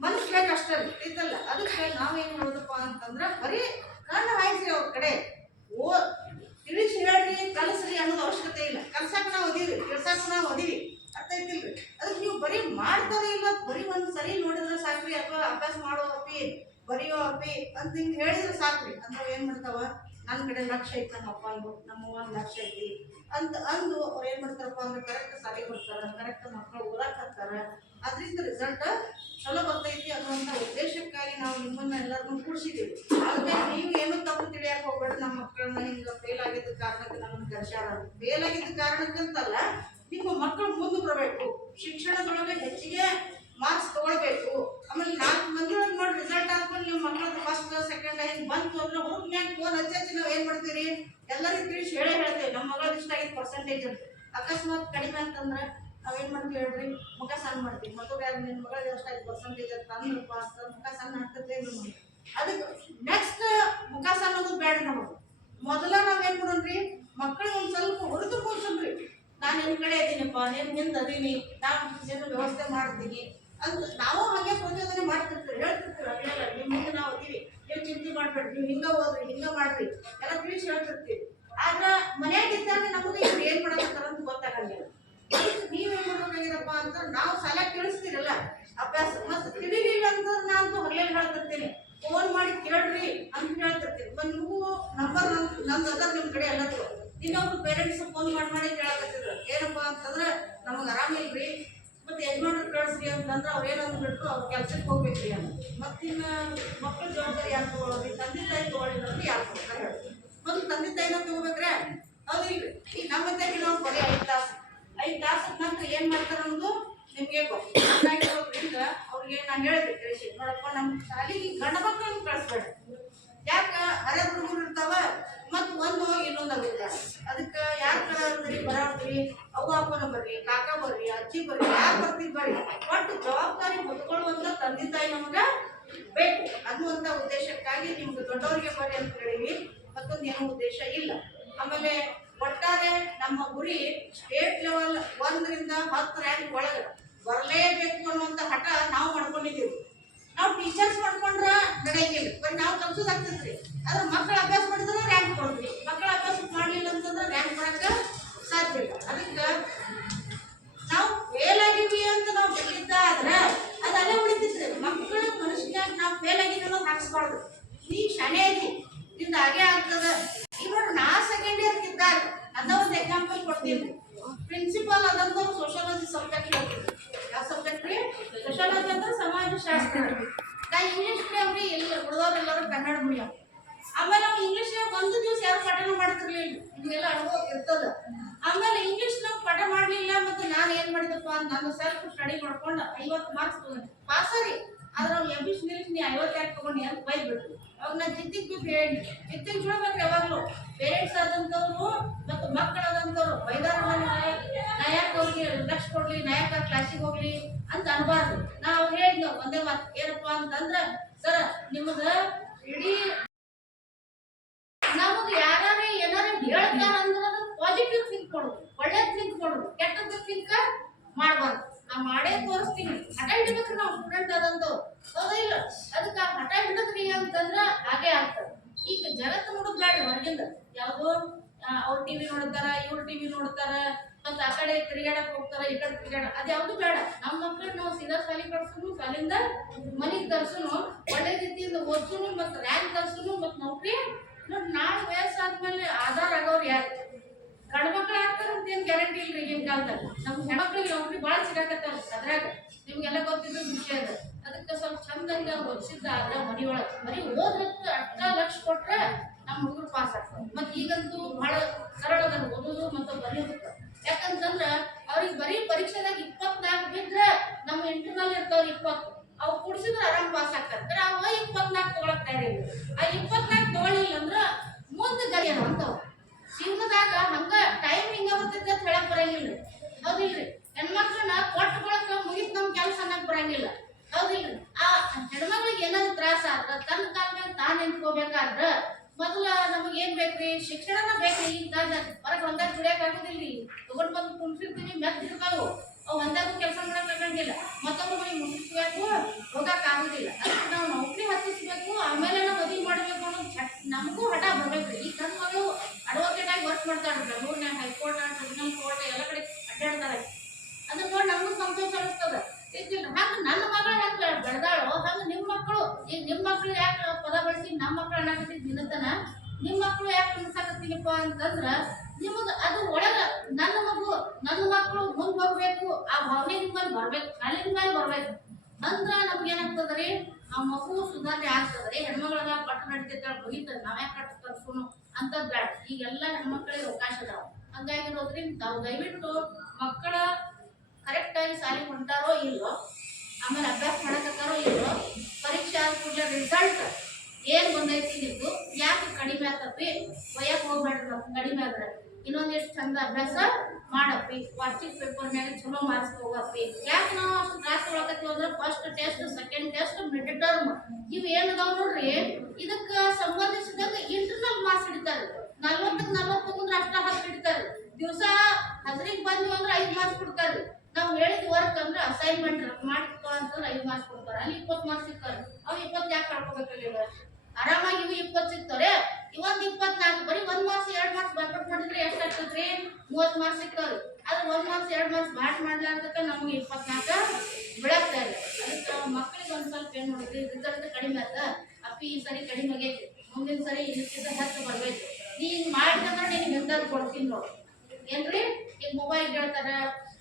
ಮನಸ್ಸು ಬೇಕಷ್ಟೇ ಇದ್ದಲ್ಲ. ಅದಕ್ಕೆ ನಾವೇನ್ ಮಾಡೋದಪ್ಪ ಅಂತಂದ್ರ ಬರೀ ಕಣ್ಣು ಹಾಯಿಸ್ರಿ ಅವ್ರ ಕಡೆ, ತಿಳಿಸಿ ಹೇಳ್ರಿ, ಕಲಿಸ್ರಿ ಅನ್ನೋದು ಅವಶ್ಯಕತೆ ಇಲ್ಲ. ಕಲ್ಸಾಕ ನಾವು ಓದಿವ್ರಿ, ಕೆಲ್ಸಾಕ ನಾವು ಓದಿವಿ, ಅರ್ಥ ಐತಿಲ್ರಿ. ಅದಕ್ಕೆ ನೀವು ಬರೀ ಮಾಡ್ತಾನೆ ಇಲ್ಲ, ಬರೀ ಒಂದ್ ಸರಿ ನೋಡಿದ್ರೆ ಸಾಕ್ರಿ, ಅಥವಾ ಅಭ್ಯಾಸ ಮಾಡೋ ಅಪ್ಪಿ ಬರೆಯೋ ಅಪ್ಪಿ ಅಂತ ಹಿಂಗೆ ಹೇಳಿದ್ರೆ ಸಾಕ್ರಿ. ಅಂದ್ರೆ ಏನ್ ಮಾಡ್ತಾವ, ನನ್ನ ಕಡೆ ಲಕ್ಷ್ಯ ಐತಿ, ನಮ್ಮ ಅಪ್ಪಂದು ನಮ್ಮ ಲಕ್ಷ್ಯ ಐತಿ ಅಂತ ಅಂದು ಅವ್ರು ಏನ್ ಮಾಡ್ತಾರಪ್ಪ ಅಂದ್ರೆ ಕರೆಕ್ಟ್ ಸಾಲಿ ಬರ್ತಾರ, ಕರೆಕ್ಟ್ ಮಕ್ಕಳು ಓದಾಕ್ ಹತ್ತಾರ. ಅದರಿಂದ ರಿಸಲ್ಟ್ ಚಲೋ ಬರ್ತೈತಿ ಅನ್ನುವಂಥ ಉದ್ದೇಶಕ್ಕಾಗಿ ನಾವು ನಿಮ್ಮನ್ನ ಎಲ್ಲರನ್ನೂ ಕೂಡಿಸಿದ್ದೀವಿ. ಅದಕ್ಕೆ ನೀವು ಏನು ತಪ್ಪು ತಿಳಿಯಕ್ಕೆ ಹೋಗ್ಬೇಡ್ರಿ. ನಮ್ಮ ಮಕ್ಕಳನ್ನ ಹಿಂಗೆ ಫೇಲ್ ಆಗಿದ್ದ ಕಾರಣಕ್ಕೆ ನಮ್ಮನ್ನು ಕರ್ಸ್ಯಾರ, ಫೇಲ್ ಆಗಿದ್ದ ಕಾರಣಕ್ಕಂತಲ್ಲ, ನಿಮ್ಮ ಮಕ್ಕಳು ಮುಂದೆ ಬರಬೇಕು, ಶಿಕ್ಷಣದೊಳಗೆ ಹೆಚ್ಚಿಗೆ ಮಾರ್ಕ್ಸ್ ತಗೊಳ್ಬೇಕು. ಆಮೇಲೆ 4 ಮಂದಿ ಒಳಗೆ ನೋಡಿ ರಿಸಲ್ಟ್ ಆದ್ಮೇಲೆ ನಿಮ್ಮ ಮಕ್ಕಳದ್ದು ಫಸ್ಟ್ ಸೆಕೆಂಡ್ ಹಿಂಗೆ ಬಂತು ಅಂದ್ರೆ ಹುಡುಗ್ನ್ಯಾಗ ಫೋನ್ ಹಚ್ಚಿ ನಾವು ಏನು ಮಾಡ್ತೀವಿ, ಎಲ್ಲರಿಗೂ ತಿಳಿಸಿ ಹೇಳ್ತೇವೆ ನಮ್ಮ ಮಗಳು ಇಷ್ಟ ಆಗಿದ್ದು ಪರ್ಸೆಂಟೇಜ್ ಅಂತ. ಅಕಸ್ಮಾತ್ ಕಡಿಮೆ ಅಂತಂದ್ರೆ ನಾವೇನು ಮಾಡ್ತೀವಿ ಹೇಳ್ರಿ, ಮುಖ ಸಣ್ಣ ಮಾಡ್ತೀವಿ. ಮತ್ತು ನಿನ್ನ ಮಗಳಿಗೆ ಎಷ್ಟಾಯ್ತು ಪರ್ಸೆಂಟೇಜ್ ಅಂತ ಅಂದ್ರಪ್ಪ ಅಂತ ಮುಖ ಸಣ್ಣ ಆಗ್ತದೆ ನಮಗೆ. ಅದಕ್ಕೆ ನೆಕ್ಸ್ಟ್ ಮುಖ ಸಣ್ಣ ಅನ್ನೋದು ಬೇಡ ನಮಗೆ. ಮೊದಲ ನಾವೇನು ಮಾಡೋಣ್ರಿ, ಮಕ್ಕಳಿಗೆ ಒಂದು ಸ್ವಲ್ಪ ಹೊರತು ಕೂರ್ಸನ್ರಿ, ನಾನು ನಿನ್ನ ಕಡೆ ಇದ್ದೀನಪ್ಪ, ನೀನು ಹಿಂದೆ ಅದೀನಿ, ನಾನು ಏನು ವ್ಯವಸ್ಥೆ ಮಾಡ್ತೀನಿ ಅಂತ ನಾವು ಹಾಗೆ ಪ್ರಚೋದನೆ ಮಾಡ್ತಿರ್ತೀವಿ, ಹೇಳ್ತಿರ್ತೀವಿ. ಅಲ್ಲೆಲ್ಲ ನಿಮ್ಮ ಮುಂದೆ ನಾವು ಅದೀವಿ, ನೀವು ಚಿಂತೆ ಮಾಡ್ಬೇಡ್ರಿ, ನೀವು ಹಿಂಗೆ ಹೋದ್ರಿ, ಹಿಂಗೆ ಮಾಡ್ರಿ ಎಲ್ಲ ತಿಳಿಸಿ ಹೇಳ್ತಿರ್ತೀವಿ. ಆದ್ರೆ ಮನೆಯಾಗಿದ್ದಾಗ ನಮಗೆ ಇವ್ರು ಏನು ಮಾಡಕತ್ತಾರ ಅಂತ ಗೊತ್ತಾಗಂಗಿಲ್ಲ. ಅದಕ್ಕೆ ನೀವೇನು ಮಾಡ್ಬೇಕಾಗಿರಪ್ಪ ಅಂತ ನಾವು ಸಲ ತಿಳಿಸ್ತೀರಲ್ಲ ಅಭ್ಯಾಸ, ಮತ್ತು ತಿಳಿಲಿಲ್ಲ ಅಂತಂದ್ರೆ ನಾನು ಹೊರಗೆ ಹೇಳ್ತಿರ್ತೀನಿ, ಫೋನ್ ಮಾಡಿ ಕೇಳ್ರಿ ಅಂತ ಹೇಳ್ತಿರ್ತೀನಿ. ನಿಮಗೂ ನಂಬರ್ ನಮ್ದು ಅದ ನಿಮ್ಮ ಕಡೆ ಎಲ್ಲರೂ. ಇನ್ನೊಬ್ರು ಪೇರೆಂಟ್ಸ್ ಫೋನ್ ಮಾಡಿ ಕೇಳಕತ್ತಿದ್ರು, ಏನಪ್ಪ ಅಂತಂದ್ರೆ ನಮಗೆ ಆರಾಮಿಲ್ರಿ, ಮತ್ತೆ ಯಜಮಾನ್ರು ಕಳಿಸ್ರಿ ಅಂತಂದ್ರೆ ಅವ್ರು ಏನಂದು ಬಿಟ್ಟರು, ಅವ್ರು ಕೆಲ್ಸಕ್ಕೆ ಹೋಗ್ಬೇಕ್ರಿ ಅಂತ. ಮತ್ತಿನ್ನು ಮಕ್ಕಳ ಜವಾಬ್ದಾರಿ ಯಾರು ತಗೊಳ್ಳೋರಿ, ತಂದೆ ತಾಯಿ ತಗೊಳ್ಳಿಲ್ಲ ಅಂದ್ರೆ ಯಾರು ಕೊಡ್ತಾರೆ ಹೇಳಿ. ಮೊದಲು ತಂದೆ ತಾಯಿನ ತಗೋಬೇಕ್ರೆ ಹೌದಿಲ್ರಿ. ಈಗ ನಮ್ಮ ತೆಗಿರೋ ಬರೀ 5 ತಾಸು ನಂತರ ಏನು ಮಾಡ್ತಾರೆ ಅನ್ನೋದು ನಿಮಗೆ ಗೊತ್ತಿರೋದ್ರಿಂದ ಅವ್ರಿಗೆ ನಾನು ಹೇಳಿದೆ ತಿಳಿಸಿ, ನೋಡಪ್ಪ ನಮ್ಮ ಶಾಲೆಗೆ ಗಂಡ ಮಕ್ಕಳನ್ನು ಕಳಿಸ್ಬೇಡ. ಯಾಕೆ ಹರೆ ಹುಡುಗರು ಇರ್ತಾವ, ಮತ್ತು ಒಂದು ಹೋಗಿ ಇನ್ನೊಂದು ಆಗಿರ್ತಾರೆ. ಅದಕ್ಕೆ ಯಾರು ಕರೀ ಬರಾಡ್ತೀವಿ, ಅವ್ವ ಅಪ್ಪನ ಬರ್ರಿ, ಕಾಕ ಬರ್ರಿ, ಅಜ್ಜಿ ಬರ್ರಿ, ಯಾರು ಬರ್ತೀವಿ ಬರ್ರಿ, ಒಟ್ಟು ಜವಾಬ್ದಾರಿ ಹೊತ್ಕೊಳ್ಳುವಂಥ ತಂದೆ ತಾಯಿ ನಮ್ಗೆ ಬೇಕು ಅನ್ನುವಂಥ ಉದ್ದೇಶಕ್ಕಾಗಿ ನಿಮ್ಗೆ ದೊಡ್ಡವರಿಗೆ ಬರ್ರಿ ಅಂತ ಹೇಳಿವಿ. ಮತ್ತೊಂದು ಏನೋ ಉದ್ದೇಶ ಇಲ್ಲ. ಆಮೇಲೆ ಒಟ್ಟಾರೆ ನಮ್ಮ ಗುರಿ ಸ್ಟೇಟ್ ಲೆವೆಲ್ 1 ರಿಂದ 10 ರ್ಯಾಂಕ್ ಒಳಗೆ ಬರಲೇಬೇಕು ಅನ್ನುವಂಥ ಹಠ ನಾವು ಮಾಡ್ಕೊಂಡಿದ್ದೀವಿ. ನಾವು ಟೀಚರ್ಸ್ ಮಾಡ್ಕೊಂಡ್ರೆ ನಡೆಯಂಗಿಲ್ಲ, ಬರೀ ನಾವು ಕಲ್ಸೋದಾಗ್ತೈತ್ರಿ. ಆದ್ರೆ ಮಕ್ಕಳು ಅಭ್ಯಾಸ ಮಾಡಿದ್ರೆ ರ್ಯಾಂಕ್ ಕೊಡ್ತೀವಿ, ಮಕ್ಕಳ ಅಭ್ಯಾಸ ಮಾಡಲಿಲ್ಲ ಅಂತಂದ್ರೆ ರ್ಯಾಂಕ್ ಬರಕ್ಕೆ ಸಾಧ್ಯ ಇಲ್ಲ. ಅದಕ್ಕೆ ನಾವು ಫೇಲ್ ಆಗಿವಿ ಅಂತ ನಾವು ಬಿಟ್ಟಿದ್ದಾದ್ರೆ ಅದು ಅಲ್ಲೇ ಉಳಿತೈತ್ರಿ. ಮಕ್ಕಳ ಮನುಷ್ಯನಾಗ ನಾವು ಫೇಲ್ ಆಗಿದ್ದೀವಿ ಅನ್ನೋದು ಹಾಕಿಸ್ಬಾರ್ದು. ನೀ ಶಾಣೆ ಐತಿ, ನಿಂದ ಹಾಗೆ ಆಗ್ತದೆ. ಇವಾಗ ನಾ ಸೆಕೆಂಡ್ ಇಯರ್ಗೆ ಇದ್ದಾಗ ಅದ ಒಂದು ಎಕ್ಸಾಂಪಲ್ ಕೊಡ್ತೀನಿ. ಪ್ರಿನ್ಸಿಪಾಲ್ ಅದಂತವ್ರು ಸೋಷಿಯಾಲಜಿ ಸಬ್ಜೆಕ್ಟ್ ಹೇಳ್ತಿದ್ರು. ಯಾವ ಸಬ್ಜೆಕ್ಟ್ ರೀ? ಸೋಷಿಯಾಲಜಿ ಅಂದ್ರೆ ಸಮಾಜಶಾಸ್ತ್ರ. ನಾ ಇಂಗ್ಲೀಷ್ ಮೀಡಿಯಂ ರೀ, ಎಲ್ಲ ಉಳಿದವ್ರೆಲ್ಲರೂ ಕನ್ನಡ ಮೀಡಿಯಂ. ಆಮೇಲೆ ನಾವು ಇಂಗ್ಲೀಷ್ನಾಗ ಒಂದು ದಿವಸ ಯಾರು ಪಠಣ ಮಾಡ್ತಿರ್ಲಿಲ್ಲ, ನಿಮಗೆಲ್ಲ ಅನುಭವ ಇರ್ತದ. ಆಮೇಲೆ ಇಂಗ್ಲೀಷ್ನಾಗ ಪಾಠ ಮಾಡಲಿಲ್ಲ, ಮತ್ತು ನಾನು ಏನು ಮಾಡಿದಪ್ಪ ಅಂತ ನಾನು ಸೆಲ್ಫ್ ಸ್ಟಡಿ ಮಾಡ್ಕೊಂಡು 50 ಮಾರ್ಕ್ಸ್ ತಗೊಂಡು ಪಾಸರಿ. ಆದ್ರೆ ಅವ್ನು ಎಬ್ಬಿಸಿ ನಿಲ್ಲಿಸಿ ನೀ 50 ಯಾಕೆ ತಗೊಂಡು ಅಂತ ಬೈದ್ಬಿಟ್ರು. ಅವಾಗ ನಾನು ಜಿತ್ತಿಗೆ ಬಿಟ್ಟು ಹೇಳಿ, ಜಿತ್ತಿಗೆ ಬಿಡ್ಬೇಕು ಯಾವಾಗಲೂ. ಪೇರೆಂಟ್ಸ್ ಆದಂಥವ್ರು ಮತ್ತು ಮಕ್ಕಳಾದಂಥವ್ರು ಬೈದಾರ, ನಯಾಕ ಅವ್ರಿಗೆ ಲಕ್ಷ ಕೊಡ್ಲಿ, ನಯಾಕ ಕ್ಲಾಸಿಗೆ ಹೋಗ್ಲಿ ಅಂತ ಅನ್ಬಾರ್ದು. ನಾವು ಹೇಳಿದ್ವಿ ಒಂದೇ ಮಾತು, ಏನಪ್ಪ ಅಂತಂದ್ರೆ, ಸರ್ ನಿಮ್ಗೆ ಇಡೀ ನಮಗೆ ಯಾರು ಏನಾರು ಹೇಳ್ತಾರ ಅಂದ್ರೆ ಪಾಸಿಟಿವ್ ಥಿಂಕ್ ಮಾಡೋದು, ಒಳ್ಳೆ ಥಿಂಕ್ ಮಾಡೋದು, ಕೆಟ್ಟದ್ದು ಥಿಂಕ್ ಮಾಡಬಾರ್ದು. ನಾ ಮಾಡೇ ತೋರಿಸ್ತೀನಿ. ಹಠ ಹಿಡಿಬೇಕ್ರಿ ನಾವು ಸ್ಟೂಡೆಂಟ್ ಅದಂತೂ, ಹೌದಾ ಇಲ್ಲ? ಅದಕ್ಕೆ ಆ ಹಠ ಹಿಡಿದ್ರಿ ಅಂತಂದ್ರ ಹಾಗೆ ಆಗ್ತದೆ. ಈಗ ಜಗತ್ತು ನೋಡೋದು ಬೇಡ ಹೊರಗಿಂದ, ಯಾವುದು ಅವ್ರ ಟಿವಿ ನೋಡ್ತಾರ, ಇವ್ರ ಟಿವಿ ನೋಡ್ತಾರ, ಮತ್ತ ಆ ಕಡೆ ತಿರುಗಾಡಕ್ ಹೋಗ್ತಾರ, ಈ ಕಡೆ ತಿರುಗಾಡ, ಅದ್ ಯಾವ್ದು ಬೇಡ. ನಮ್ಮ ಮಕ್ಕಳನ್ನ ನಾವು ಸೀದಾ ಶಾಲೆ ಕಳ್ಸುನು, ಶಾಲೆಯಿಂದ ಮನೆಗೆ ತರ್ಸುನು, ಒಳ್ಳೆ ರೀತಿಯಿಂದ ಓದ್ಸುನು, ಮತ್ತ ರ್ಯಾಂಕ್ ತರ್ಸುನು, ಮತ್ ನೌಕರಿ ನೋಡಿ. ನಾಳೆ ವಯಸ್ಸಾದ್ಮೇಲೆ ಆಧಾರ ಆಗೋರು ಯಾರು? ಗಂಡು ಮಕ್ಳು ಆಗ್ತಾರ ಅಂತ ಏನ್ ಗ್ಯಾರಂಟಿ ಇಲ್ರಿ ಈಗಿನ ಕಾಲದಲ್ಲಿ. ನಮ್ ಹೆಣ್ಮಕ್ಳಿಗೆ ನೌಕರಿ ಭಾಳ ಸಿಗಾಕತ್ತಾವ. ಅದ್ರಾಗ ನಿಮ್ಗೆಲ್ಲ ಗೊತ್ತಿದ್ದ ವಿಷಯ ಅದ. ಅದಕ್ಕೆ ಸ್ವಲ್ಪ ಚಂದಂಗ ಓದಿಸಿದ್ದ ಮನೆಯೊಳಗೆ ಬರೀ ಓದ್ರತ್ತು ಅಷ್ಟ ಲಕ್ಷ ಕೊಟ್ರೆ ನಮ್ಮ ಹುಡುಗರು ಪಾಸ್ ಆಗ್ತಾರೆ. ಮತ್ ಈಗಂತೂ ಬಹಳ ಸರಳ ಅದ ಓದೋದು ಮತ್ತು ಬರೆಯೋದಕ್ಕೆ. ಯಾಕಂತಂದ್ರ ಅವ್ರಿಗೆ ಬರೀ ಪರೀಕ್ಷೆದಾಗ 24 ಬಿದ್ರೆ ನಮ್ಮ ಇಂಟರ್ನಲ್ ಇರ್ತಾವ್ರಿ 20, ಅವು ಕುಡಿಸಿದ್ರೆ ಆರಾಮ್ ಪಾಸ್ ಆಗ್ತಾರೆ. ಅವ 24 ತಗೊಳಕ್ ತಯಾರಿ. ಆ 24 ತಗೊಳ್ಳಿಲ್ಲ ಅಂದ್ರ ಮುಂದೆ ಗರಿಯಲ್ಲ ಅಂತವ್ ಜೀವನದಾಗ. ಹಂಗ ಟೈಮ್ ಹಿಂಗ ಬರ್ತೈತಿ ಅಂತ ಹೇಳಕ್ ಬರಂಗಿಲ್ಲ, ಹೌದಿಲ್ರಿ? ಹೆಣ್ಮಕ್ಳನ್ನ ಕೊಟ್ಟಕೊಳಕ ಮುಗಿತ್ ನಮ್ ಕೆಲಸ ಅನ್ನಕ್ ಬರಂಗಿಲ್ಲ, ಹೌದಿಲ್ರಿ? ಆ ಹೆಣ್ಮಕ್ಳಿಗೆ ಏನಾದ್ರು ತ್ರಾಸ ಆದ್ರ ತನ್ನ ಕಾಲ ಮೇಲೆ ತಾನು ನಿಂತ್ಕೋಬೇಕಾದ್ರ ಮೊದಲ ನಮಗ್ ಏನ್ ಬೇಕ್ರಿ? ಶಿಕ್ಷಣನ ಬೇಕ್ರಿ. ಈಗ ಹೊರಗೆ ಹೊಂದಾಗ ದುಡಿಯಕ್ ಆಗುದಿಲ್ರಿ. ತಗೊಂಡ್ ಬಂದು ಕುಂಸಿರ್ತೀವಿ, ಮೆತ್ತಿರ್ತಾವು, ಅವು ಹೊಂದಾಗ ಕೆಲಸ ಮಾಡಕ್ ಆಗಂಗಿಲ್ಲ. ಮತ್ತೊಬ್ಬ ಮನೆಗೆ ಮುಗಿಸ್ಬೇಕು, ಹೋಗಕ್ ಆಗುದಿಲ್ಲ. ಅದಕ್ಕೆ ನಾವು ನೌಕರಿ ಹತ್ತಿಸ್ಬೇಕು, ಆಮೇಲೆ ನಾವು ಮದುವೆ ಮಾಡ್ಬೇಕು ಅನ್ನೋದು ನಮಗೂ ಹಠ ಬರ್ಬೇಕ್ರಿ. ಈ ನನ್ನ ಮಗಳು ಅಡ್ವೊಕೇಟ್ ಆಗಿ ವರ್ಕ್ ಮಾಡ್ತಾಳ್ರಿ, ಬೆಂಗಳೂರಿನಾಗ ಹೈಕೋರ್ಟ್, ಟ್ರಿಬ್ಯುನಲ್ ಕೋರ್ಟ್ ಎಲ್ಲ ಕಡೆ ಅಡ್ಡಾಡ್ತಾರೆ. ಅದನ್ನ ನೋಡಿ ನಮಗೂ ಸಂತೋಷ ಅನಿಸ್ತದ. ಇದ್ದಿಲ್ಲ ಹಂಗ ನನ್ನ ಮಗಳು ಹೆಂಗ ಬೆಳೆದಾಳೋ ಹಂಗ ನಿಮ್ಮ ಮಕ್ಕಳು, ಈಗ ನಿಮ್ಮ ಮಕ್ಳು ಯಾಕೆ ಪದ ಬಳಸಿ ನಮ್ಮ ಮಕ್ಳು ಅನ್ನಕತ್ತಿದ್ ದಿನತನ ನಿಮ್ಮ ಮಕ್ಳು ಯಾಕೆ ಅನ್ಸಾಕತ್ತೀನಪ್ಪ ಅಂತಂದ್ರ ನಿಮಗ ಅದು ಒಳಗ ನನ್ನ ಮಗು ನನ್ನ ಮಕ್ಕಳು ಮುಂದ್ ಹೋಗ್ಬೇಕು, ಆ ಭಾವನೆ ನಿಮ್ಮಲ್ಲಿ ಬರ್ಬೇಕು, ಕಾಲಿನ ಮೇಲೆ ಬರ್ಬೇಕು. ಅಂದ್ರ ನಮ್ಗೆ ಏನಾಗ್ತದ್ರಿ? ಆ ಮಗು ಸುಧಾರಣೆ ಆಗ್ತದ್ರಿ. ಹೆಣ್ಮಗಳಗ ಪಟ್ಟ ನಡಿತೈತೆ ಬರೀತದೆ, ನಾವ್ಯಾಕೆ ಕಟ್ಟ ಕರ್ಸೋನು ಅಂತದ್ ಬೇಡ. ಈಗೆಲ್ಲ ಹೆಣ್ಮಕ್ಳಿಗೆ ಅವಕಾಶ ಅದಾವ. ಹಂಗಾಗಿರೋದ್ರಿಂದ ತಾವು ದಯವಿಟ್ಟು ಮಕ್ಕಳ ಕರೆಕ್ಟ್ ಆಗಿ ಶಾಲೆಗೆ ಹೊಂಟಾರೋ ಇಲ್ಲೋ, ಆಮೇಲೆ ಅಭ್ಯಾಸ ಮಾಡಕತ್ತಾರೋ ಇಲ್ಲೋ, ಪರೀಕ್ಷೆ ಆದ ಕೂಡಲೇ ರಿಸಲ್ಟ್ ಏನ್ ಬಂದೈತಿ ನಿಮ್ದು, ಯಾಕೆ ಕಡಿಮೆ ಆಗ್ತಪ್ಪಿ ಒಯ್ಯಕ್ ಹೋಗ್ಬೇಡ್ರಿ. ಕಡಿಮೆ ಆದ್ರೆ ಇನ್ನೊಂದಿಷ್ಟು ಚಂದ ಅಭ್ಯಾಸ ಮಾಡಪ್ಪಿ, ವಾರ್ಷಿಕ ಪೇಪರ್ನಾಗ ಚಲೋ ಮಾರ್ಕ್ಸ್ ಹೋಗಪ್ಪಿ. ಯಾಕೆ ನಾವು ಅಷ್ಟು ತ್ರಾಸ ತೊಗೊಳಕತ್ತೀವಿ ಅಂದ್ರೆ first test, second test, mid term ಇವು ಏನದಾವ್ ನೋಡ್ರಿ, ಇದಕ್ಕ ಸಂಬಂಧಿಸಿದಾಗ ಇಂಟರ್ನಲ್ ಮಾರ್ಕ್ಸ್ ಹಿಡಿತಾರೆ. 40ಕ್ಕೆ 40 ತಗೊಂಡ್ರೆ ಅಷ್ಟ 10 ಹಿಡಿತಾರೆ. ದಿವಸ ಹಜರಿಗೆ ಬಂದ್ವಿ ಅಂದ್ರೆ 5 ಮಾರ್ಕ್ಸ್ ಕೊಡ್ತಾರೆ. ನಾವು ಹೇಳಿದ ವರ್ಕ್ ಅಂದ್ರೆ ಅಸೈನ್ಮೆಂಟ್ ಮಾಡ್ಕೊ ಅಂತಂದ್ರೆ 5 ಮಾರ್ಕ್ಸ್ ಕೊಡ್ತಾರೆ. ಅಲ್ಲಿ 20 ಮಾರ್ಕ್ಸ್ ಸಿಗ್ತಾರೆ. ಅವ್ 20 ಯಾಕೆ ಕಳ್ಕೊಬೇಕಾಗಿಲ್ಲ? ಆರಾಮಾಗಿ ಇವು 20 ಸಿಗ್ತಾರೆ. ಇವೊಂದ್ 24 ಬರೀ 1 ಮಾರ್ಕ್ಸ್ 2 ಮಾರ್ಕ್ಸ್ ಬಾಟ್ ಮಾಡಿದ್ರೆ ಎಷ್ಟ್ ಆಗ್ತದ್ರಿ? 30 ಮಾರ್ಕ್ಸ್ ಸಿಗ್ತಾವ್ರಿ. ಅದ್ರ 1 ಮಾರ್ಕ್ಸ್ 2 ಮಾರ್ಕ್ಸ್ ಬಾಟ್ ಮಾಡ್ಲಾರ್ದಕ್ಕ ನಮ್ಗೆ 24 ಬಿಡಕ್ತಾ ಇಲ್ಲ. ಅದಕ್ಕೆ ಮಕ್ಕಳಿಗೆ ಒಂದ್ ಸ್ವಲ್ಪ ಏನ್ ನೋಡಿದ್ರಿ, ರಿಸಲ್ಟ್ ಕಡಿಮೆ ಆತ, ಅಪ್ಪಿ ಈ ಸರಿ ಕಡಿಮೆ ಆಗೈತಿ, ಮುಂದಿನ ಸರಿ ಇದಕ್ಕಿಂತ ಹೆಚ್ಚು ಬರ್ಬೇಕು, ನೀ ಹಿಂಗ್ ಮಾಡಿದ್ರೆ ನಿನಗೆ ಎಂತಾದ್ರು ಕೊಡ್ತೀನಿ ನೋಡು. ಏನ್ರಿ? ಈಗ ಮೊಬೈಲ್ ಕೇಳ್ತಾರ,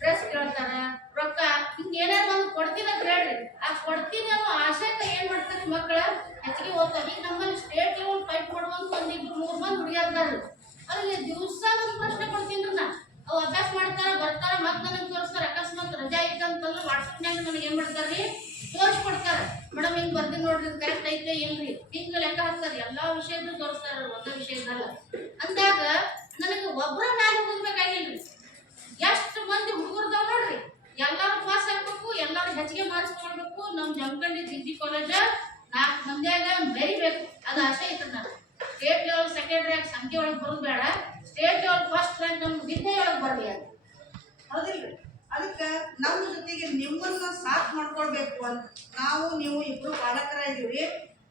ಡ್ರೆಸ್ ಕೇಳ್ತಾರ, ರೊಕ್ಕ, ಹಿಂಗ ಏನಾದ್ರು ಒಂದು ಕೊಡ್ತೀನಿ ಅಂತ ಹೇಳ್ರಿ. ಆ ಕೊಡ್ತೀನಿ ಅನ್ನೋ ಆಶೆಕ ಏನ್ ಮಾಡ್ತಾರೆ ಮಕ್ಕಳ ಹೆಚ್ಚಿಗೆ ಓದ್ತಾರೆ. ಈಗ ನಮ್ಮಲ್ಲಿ ಸ್ಟೇಟ್ ಲೆವೆಲ್ ಫೈಟ್ ಮಾಡುವಂತ 1-2-3 ಮಂದಿ ಹುಡುಗಿಯಾರ್ದಾರ. ಅದ್ರಲ್ಲಿ ದಿವಸ ಒಂದು ಪ್ರಶ್ನೆ ಕೊಡ್ತೀನಿ ನಾ. ಅವು ಅಭ್ಯಾಸ ಮಾಡ್ತಾರ, ಬರ್ತಾರ, ಮತ್ತೆ ನನಗೆ ತೋರಿಸ್ತಾರ. ಅಕಸ್ಮಾತ್ ರಜಾ ಐತಂತಂದ್ರೆ ವಾಟ್ಸಪ್ನಾಗ ನನಗೆ ಏನ್ ಮಾಡ್ತಾರ್ರಿ, ತೋರಿಸ್ಕೊಡ್ತಾರ. ಮೇಡಮ್ ಹಿಂಗ್ ಬರ್ತೀನಿ ನೋಡ್ರಿ, ಕರೆಕ್ಟ್ ಐತೆ ಇಲ್ರಿ, ಹಿಂಗ ಲೆಕ್ಕ ಹಾಕ್ತಾರೆ. ಎಲ್ಲಾ ವಿಷಯದ್ದು ತೋರಿಸ್ತಾರ, ಒಂದೇ ವಿಷಯದಲ್ಲ. ಅಂದಾಗ ನನಗೆ ಒಬ್ಬರ ಮ್ಯಾಲ ಹೋಗ್ಬೇಕಾಗಿಲ್ರಿ, ಎಷ್ಟು ಮಂದಿ ಹುಡುಗರ್ದಾವ್ ನೋಡ್ರಿ. ಎಲ್ಲಾರು ಪಾಸ್ ಆಗ್ಬೇಕು, ಎಲ್ಲಾರು ಹೆಚ್ಚಿಗೆ ಮಾರ್ಕ್ಸ್ ಮಾಡ್ಬೇಕು. ನಮ್ ಜಮಖಂಡಿ ಜಿಜಿ ಕಾಲೇಜ 4 ಮಂದಿಯಾಗ ಬೆರಿಬೇಕು, ಅದು ಆಸೆ ಐತದ ನನಗೆ. ಸ್ಟೇಟ್ ಲೆವೆಲ್ ಸೆಕೆಂಡ್ ರ್ಯಾಂಕ್ ಸಂಖ್ಯೆ ಒಳಗೆ ಬರೋದು ಬೇಡ, ಸ್ಟೇಟ್ ಲೆವೆಲ್ ಫಸ್ಟ್ ರ್ಯಾಂಕ್ ನಮ್ ವಿದ್ಯೆ ಒಳಗೆ ಬರ್ಲಿ ಅದು, ಹೌದಿಲ್ರಿ? ಅದಕ್ಕೆ ನಮ್ಮ ಜೊತೆಗೆ ನಿಮ್ಮನ್ನ ಸಾಥ್ ಮಾಡ್ಕೊಳ್ಬೇಕು ಅಂತ ನಾವು ನೀವು ಇಬ್ರು ಪಾಲಕರ ಇದೀವಿ.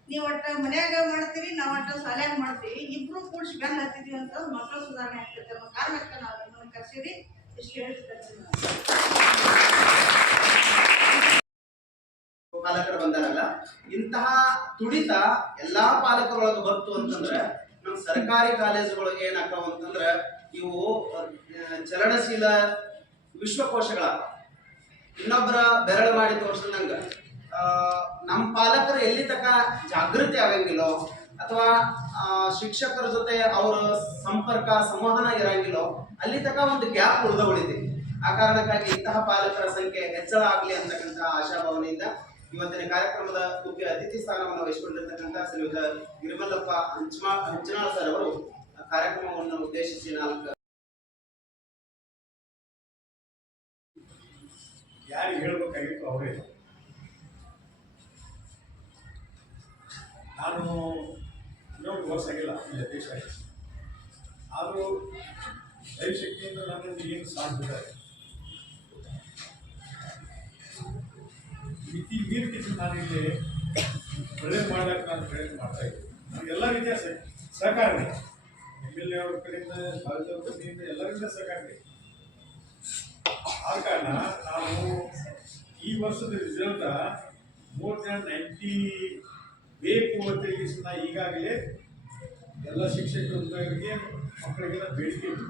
ನೀವು ಒಟ್ಟ ಮನ್ಯಾಗ ಮಾಡ್ತೀರಿ, ನಾವು ಒಟ್ಟ ಶಾಲ್ಯಾಗ ಮಾಡ್ತೀವಿ. ಇಬ್ರು ಕೂಡಿಸಿ ಬೆನ್ನ ಹತ್ತಿದೀವಿ ಅಂತ ಮಕ್ಕಳ ಸುಧಾರಣೆ ಆಗ್ತೈತೆ ಅನ್ನೋ ಕಾರಣಕ್ಕೆ ನಾವು ನಿಮ್ಮನ್ನ ಕರ್ಸಿರಿ. ಇಷ್ಟು ಹೇಳ್ತೀನಿ. ಪಾಲಕರು ಬಂದಾರಲ್ಲ, ಇಂತಹ ತುಡಿತ ಎಲ್ಲಾ ಪಾಲಕರೊಳಗೆ ಬಂತು ಅಂತಂದ್ರೆ ನಮ್ಮ ಸರ್ಕಾರಿ ಕಾಲೇಜುಗಳಿಗೆ ಏನಾಗ್ತಾವ ಅಂತಂದ್ರೆ ಇವು ಚಲನಶೀಲ ವಿಶ್ವಕೋಶಗಳ ಇನ್ನೊಬ್ಬರ ಬೆರಳು ಮಾಡಿ ತೋರ್ಸಂಗ ನಮ್ಮ ಪಾಲಕರು ಎಲ್ಲಿ ತನಕ ಜಾಗೃತಿ ಆಗಂಗಿಲ್ಲೋ ಅಥವಾ ಶಿಕ್ಷಕರ ಜೊತೆ ಅವರ ಸಂಪರ್ಕ ಸಂವಹನ ಇರಂಗಿಲ್ಲೋ ಅಲ್ಲಿ ತನಕ ಒಂದು ಗ್ಯಾಪ್ ಉಳಿದವಳಿದೆ. ಆ ಕಾರಣಕ್ಕಾಗಿ ಇಂತಹ ಪಾಲಕರ ಸಂಖ್ಯೆ ಹೆಚ್ಚಳ ಆಗಲಿ ಅಂತಕ್ಕಂಥ ಆಶಾಭಾವನೆಯಿಂದ ಇವತ್ತಿನ ಕಾರ್ಯಕ್ರಮದ ಮುಖ್ಯ ಅತಿಥಿ ಸ್ಥಾನವನ್ನು ವಹಿಸಿಕೊಂಡಿರ್ತಕ್ಕಂಥ ಶ್ರೀಯುತ ಗಿರಿಮಲ್ಲಪ್ಪ ಹಂಚನಾಳ್ ಸರ್ ಅವರು ಕಾರ್ಯಕ್ರಮವನ್ನು ಉದ್ದೇಶಿಸಿ 4 ಯಾರಿಗೆ ಹೇಳ್ಬೇಕಾಗಿತ್ತು ಅವರೇ. ನಾನು ಇನ್ನೊಂದು ವರ್ಷ ಆಗಿಲ್ಲ ಇಲ್ಲಿ ಅಧ್ಯಕ್ಷ ಆಗಿ, ಆದರೂ ದೈವಶಕ್ತಿಯಿಂದ ನನ್ನಿಂದ ಏನು ಸಾಧ್ಯ ಈ ನೀರು ಕಿಚನ್ ನಾನು ಇಲ್ಲಿ ಒಳ್ಳೇದು ಮಾಡೋಕ್ಕೆ ನಾನು ಪ್ರಯತ್ನ ಮಾಡ್ತಾ ಇದ್ದೀನಿ. ನನಗೆ ಎಲ್ಲ ರೀತಿಯ ಸಹಕಾರ ಇದೆ. MLA ಅವ್ರ ಕಡೆಯಿಂದ, ಭಾರತೀಯ ಕಡೆಯಿಂದ, ಎಲ್ಲರಿಂದ ಸಹಕಾರ ಇದೆ. ಆದ ಕಾರಣ ನಾವು ಈ ವರ್ಷದ ರಿಸಲ್ಟ್ ಮೋರ್ ದ್ಯಾನ್ 90 ಬೇಕು ಅಂತ ಹೇಳಿ ಈಗಾಗಲೇ ಎಲ್ಲ ಶಿಕ್ಷಕರಿಗೆ ಮಕ್ಕಳಿಗೆಲ್ಲ ಬೇಡಿಕೆ ಇದೆ.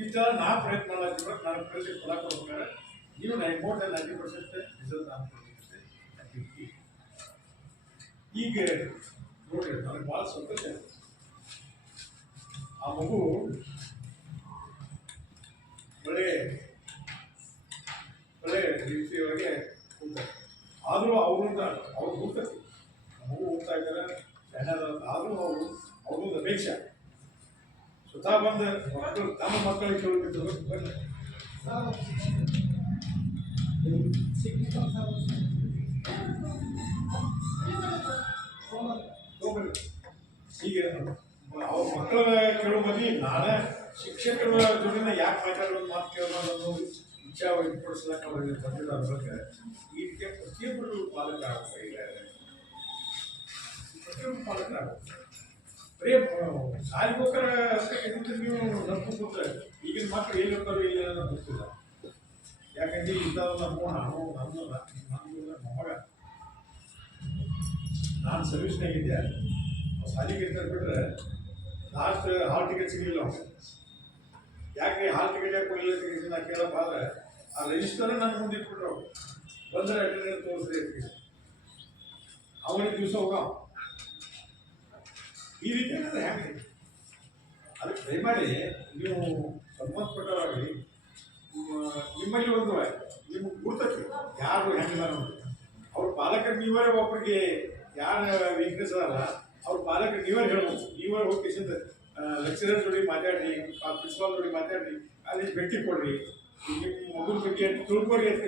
ಈ ಥರ ನಾ ಪ್ರಯತ್ನ ಮಾಡಕ್ಕೆ ನಾನು ಪರೀಕ್ಷೆ ಕೊಡಕ್ಕೆ ಹೋಗ್ಬೇಕಾದ್ರೆ ನೀವು ಮೋರ್ ದ್ಯಾನ್ 90% ರಿಸಲ್ಟ್ ನಾನು ಕೊಡ್ತೀನಿ. ಈಗ ನೋಡ್ರಿ ನನಗೆ ಭಾಳ ಸಂತೋಷ ಆಯ್ತು. ಆ ಮಗು ಒಳ್ಳೆ ರೀತಿಯೊಳಗೆ ಕೂತಾರೆ. ಆದರೂ ಅವ್ರು ಕೂತೈತಿ, ಮಗು ಹೋಗ್ತಾ ಇದ್ದಾರೆ ಆದರೂ ಅವ್ರದ್ದು ಅಪೇಕ್ಷೆ ಸ್ವತಃ ಬಂದು ಮಕ್ಕಳು ತಮ್ಮ ಮಕ್ಕಳಿಗೆ ಕೇಳಬೇಕಿದ್ರು ಬರಲಿ. ಈಗ ಅವ್ರ ಮಕ್ಕಳ ಕೇಳೋ ಬದಲಿ ನಾನೇ ಶಿಕ್ಷಕರ ಜೊತೆನ ಯಾಕೆ ಮಾತಾಡೋದು ಮಾತು ಕೇಳೋದು ಇಚ್ಛಾ ವ್ಯಕ್ತಪಡಿಸ್ಲಕ್ಕೆ ಅವ್ರಿಗೆ ಬಂದಿರೋದ್ರೊಳಗೆ ಈ ರೀತಿಯ ಪ್ರತಿಯೊಬ್ಬರು ಪಾಲಕರಾಗಬೇಕಾಗಿದ್ದಾರೆ. ಪ್ರತಿಯೊಬ್ಬರು ಪಾಲಕರಾಗಬೇಕು. ಬರೀ ಶಾಲೆಗೋಸ್ಕರ ನೀವು ನಂಬು ಕೂತ್ರೆ ಈಗಿನ ಮಕ್ಕಳು ಏನು ಹೋಗ್ತಾರೋ ಇಲ್ಲ ಅನ್ನೋದು ಗೊತ್ತಿಲ್ಲ. ಯಾಕಂದ್ರೆ ಇಂಥವೆಲ್ಲ ನಾನು ಮಗ ನಾನು ಸರ್ವಿಸ್ನಾಗಿದ್ದೆ. ಶಾಲೆಗೆ ಬಿಟ್ಟರೆ ಲಾಸ್ಟ್ ಹಾಲ್ ಟಿಕೆಟ್ ಸಿಗಲಿಲ್ಲ ಅವ್ನು. ಯಾಕೆ ಹಾಲ್ ಟಿಕೆಟ್ ಯಾಕೆ ಕೊಡಲಿಲ್ಲ ಸಿಗಿಸಿ ನಾ ಕೇಳಪ್ಪ ಆದರೆ ಆ ರಿಜಿಸ್ಟರ್ ನನ್ನ ಮುಂದೆ ಇಟ್ಬಿಟ್ರು. ಅವ್ರು ಬಂದರೆ ಅಟೆಂಡೆನ್ಸ್ ತೋರಿಸ್ರಿ ಅಂತ ಅವನಿಗೆ ದಿವಸ ಹೋಗ ಈ ರೀತಿ ಏನಾದ್ರೆ ಹೆಂಗೆ ಅದಕ್ಕೆ ದಯಮಾಡಿ ನೀವು ಸಂಬಂಧಪಟ್ಟವರಾಗಲಿ ನಿಮ್ಮಲ್ಲಿ ಒಂದು ನಿಮ್ಗೆ ಗುರ್ತೈತಿ ಯಾರು ಹೆಂಗಿಲ್ಲ ನೋಡಿ. ಅವ್ರ ಪಾಲಕರು ನೀವೇ ಒಬ್ಬರಿಗೆ ಯಾರು ವೀಕ್ನೆಸ್ ಅದಲ್ಲ ಅವ್ರ ಪಾಲಕರು ನೀವೇ ಹೇಳ್ಬೋದು. ನೀವೇ ಹೋಗಿ ಲೆಕ್ಚರರ್ ಜೋಡಿ ಮಾತಾಡ್ರಿ, ಪ್ರಿನ್ಸಿಪಾಲ್ ಜೋಡಿ ಮಾತಾಡ್ರಿ, ಅಲ್ಲಿ ಭೇಟಿ ಕೊಡ್ರಿ, ನಿಮ್ಮ ಮಗುನ ಬಗ್ಗೆ ತಿಳ್ಕೊರಿ ಅಂತ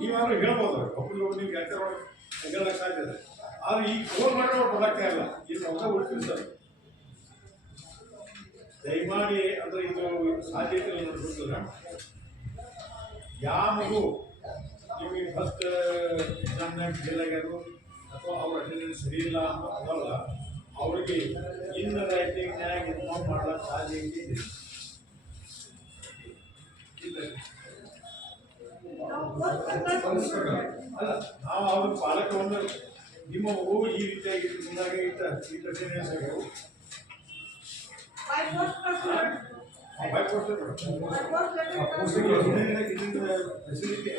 ನೀವಾದ್ರೂ ಹೇಳ್ಬೋದು. ಅವ್ರು ಒಬ್ಬರಿಗೆ ನೀವು ಲೆಕ್ಚರ್ ಹೇಳಕ್ಕೆ ಸಾಧ್ಯ ಇದೆ. ಆದರೆ ಈಗ ಫೋನ್ ಮಾಡೋರು ಬರೋಕ್ಕೆ ಇಲ್ಲ. ಇನ್ನು ಹೊಸ ಉಳ್ತೀವಿ ಸರ್. ದಯಮಾಡಿ ಅಂದರೆ ಇದು ಸಾಧ್ಯತೆ ನೋಡ್ಬಿಟ್ಟಿಲ್ಲ. ಯಾವ ಮಗು ನಿಮಗೆ ಫಸ್ಟ್ ಎಕ್ಸಾಮ್ನಾಗ ಫೇಲ್ ಆಗ್ಯಾರು ಅಥವಾ ಅವ್ರ ಅಟೆಂಡೆನ್ಸ್ ಸರಿ ಇಲ್ಲ ಅಂತ ಅದಲ್ಲ, ಅವ್ರಿಗೆ ಇನ್ ರೈಟಿಂಗ್ನಾಗ ಇನ್ಫಾರ್ಮ್ ಮಾಡ್ಲಿಕ್ಕೆ ಸಾಧ್ಯತೆ ಇದೆ. ಅಲ್ಲ ನಾವು ಅವ್ರ ಪಾಲಕರನ್ನು ನಿಮ್ಮ ಮಗು ಈ ರೀತಿಯಾಗಿ ಮುಂದಾಗಿ ಅಟೆಂಡೆನ್ಸ್ ಆಗ್ಯಾವು ಫೆಸಿಲಿಟಿ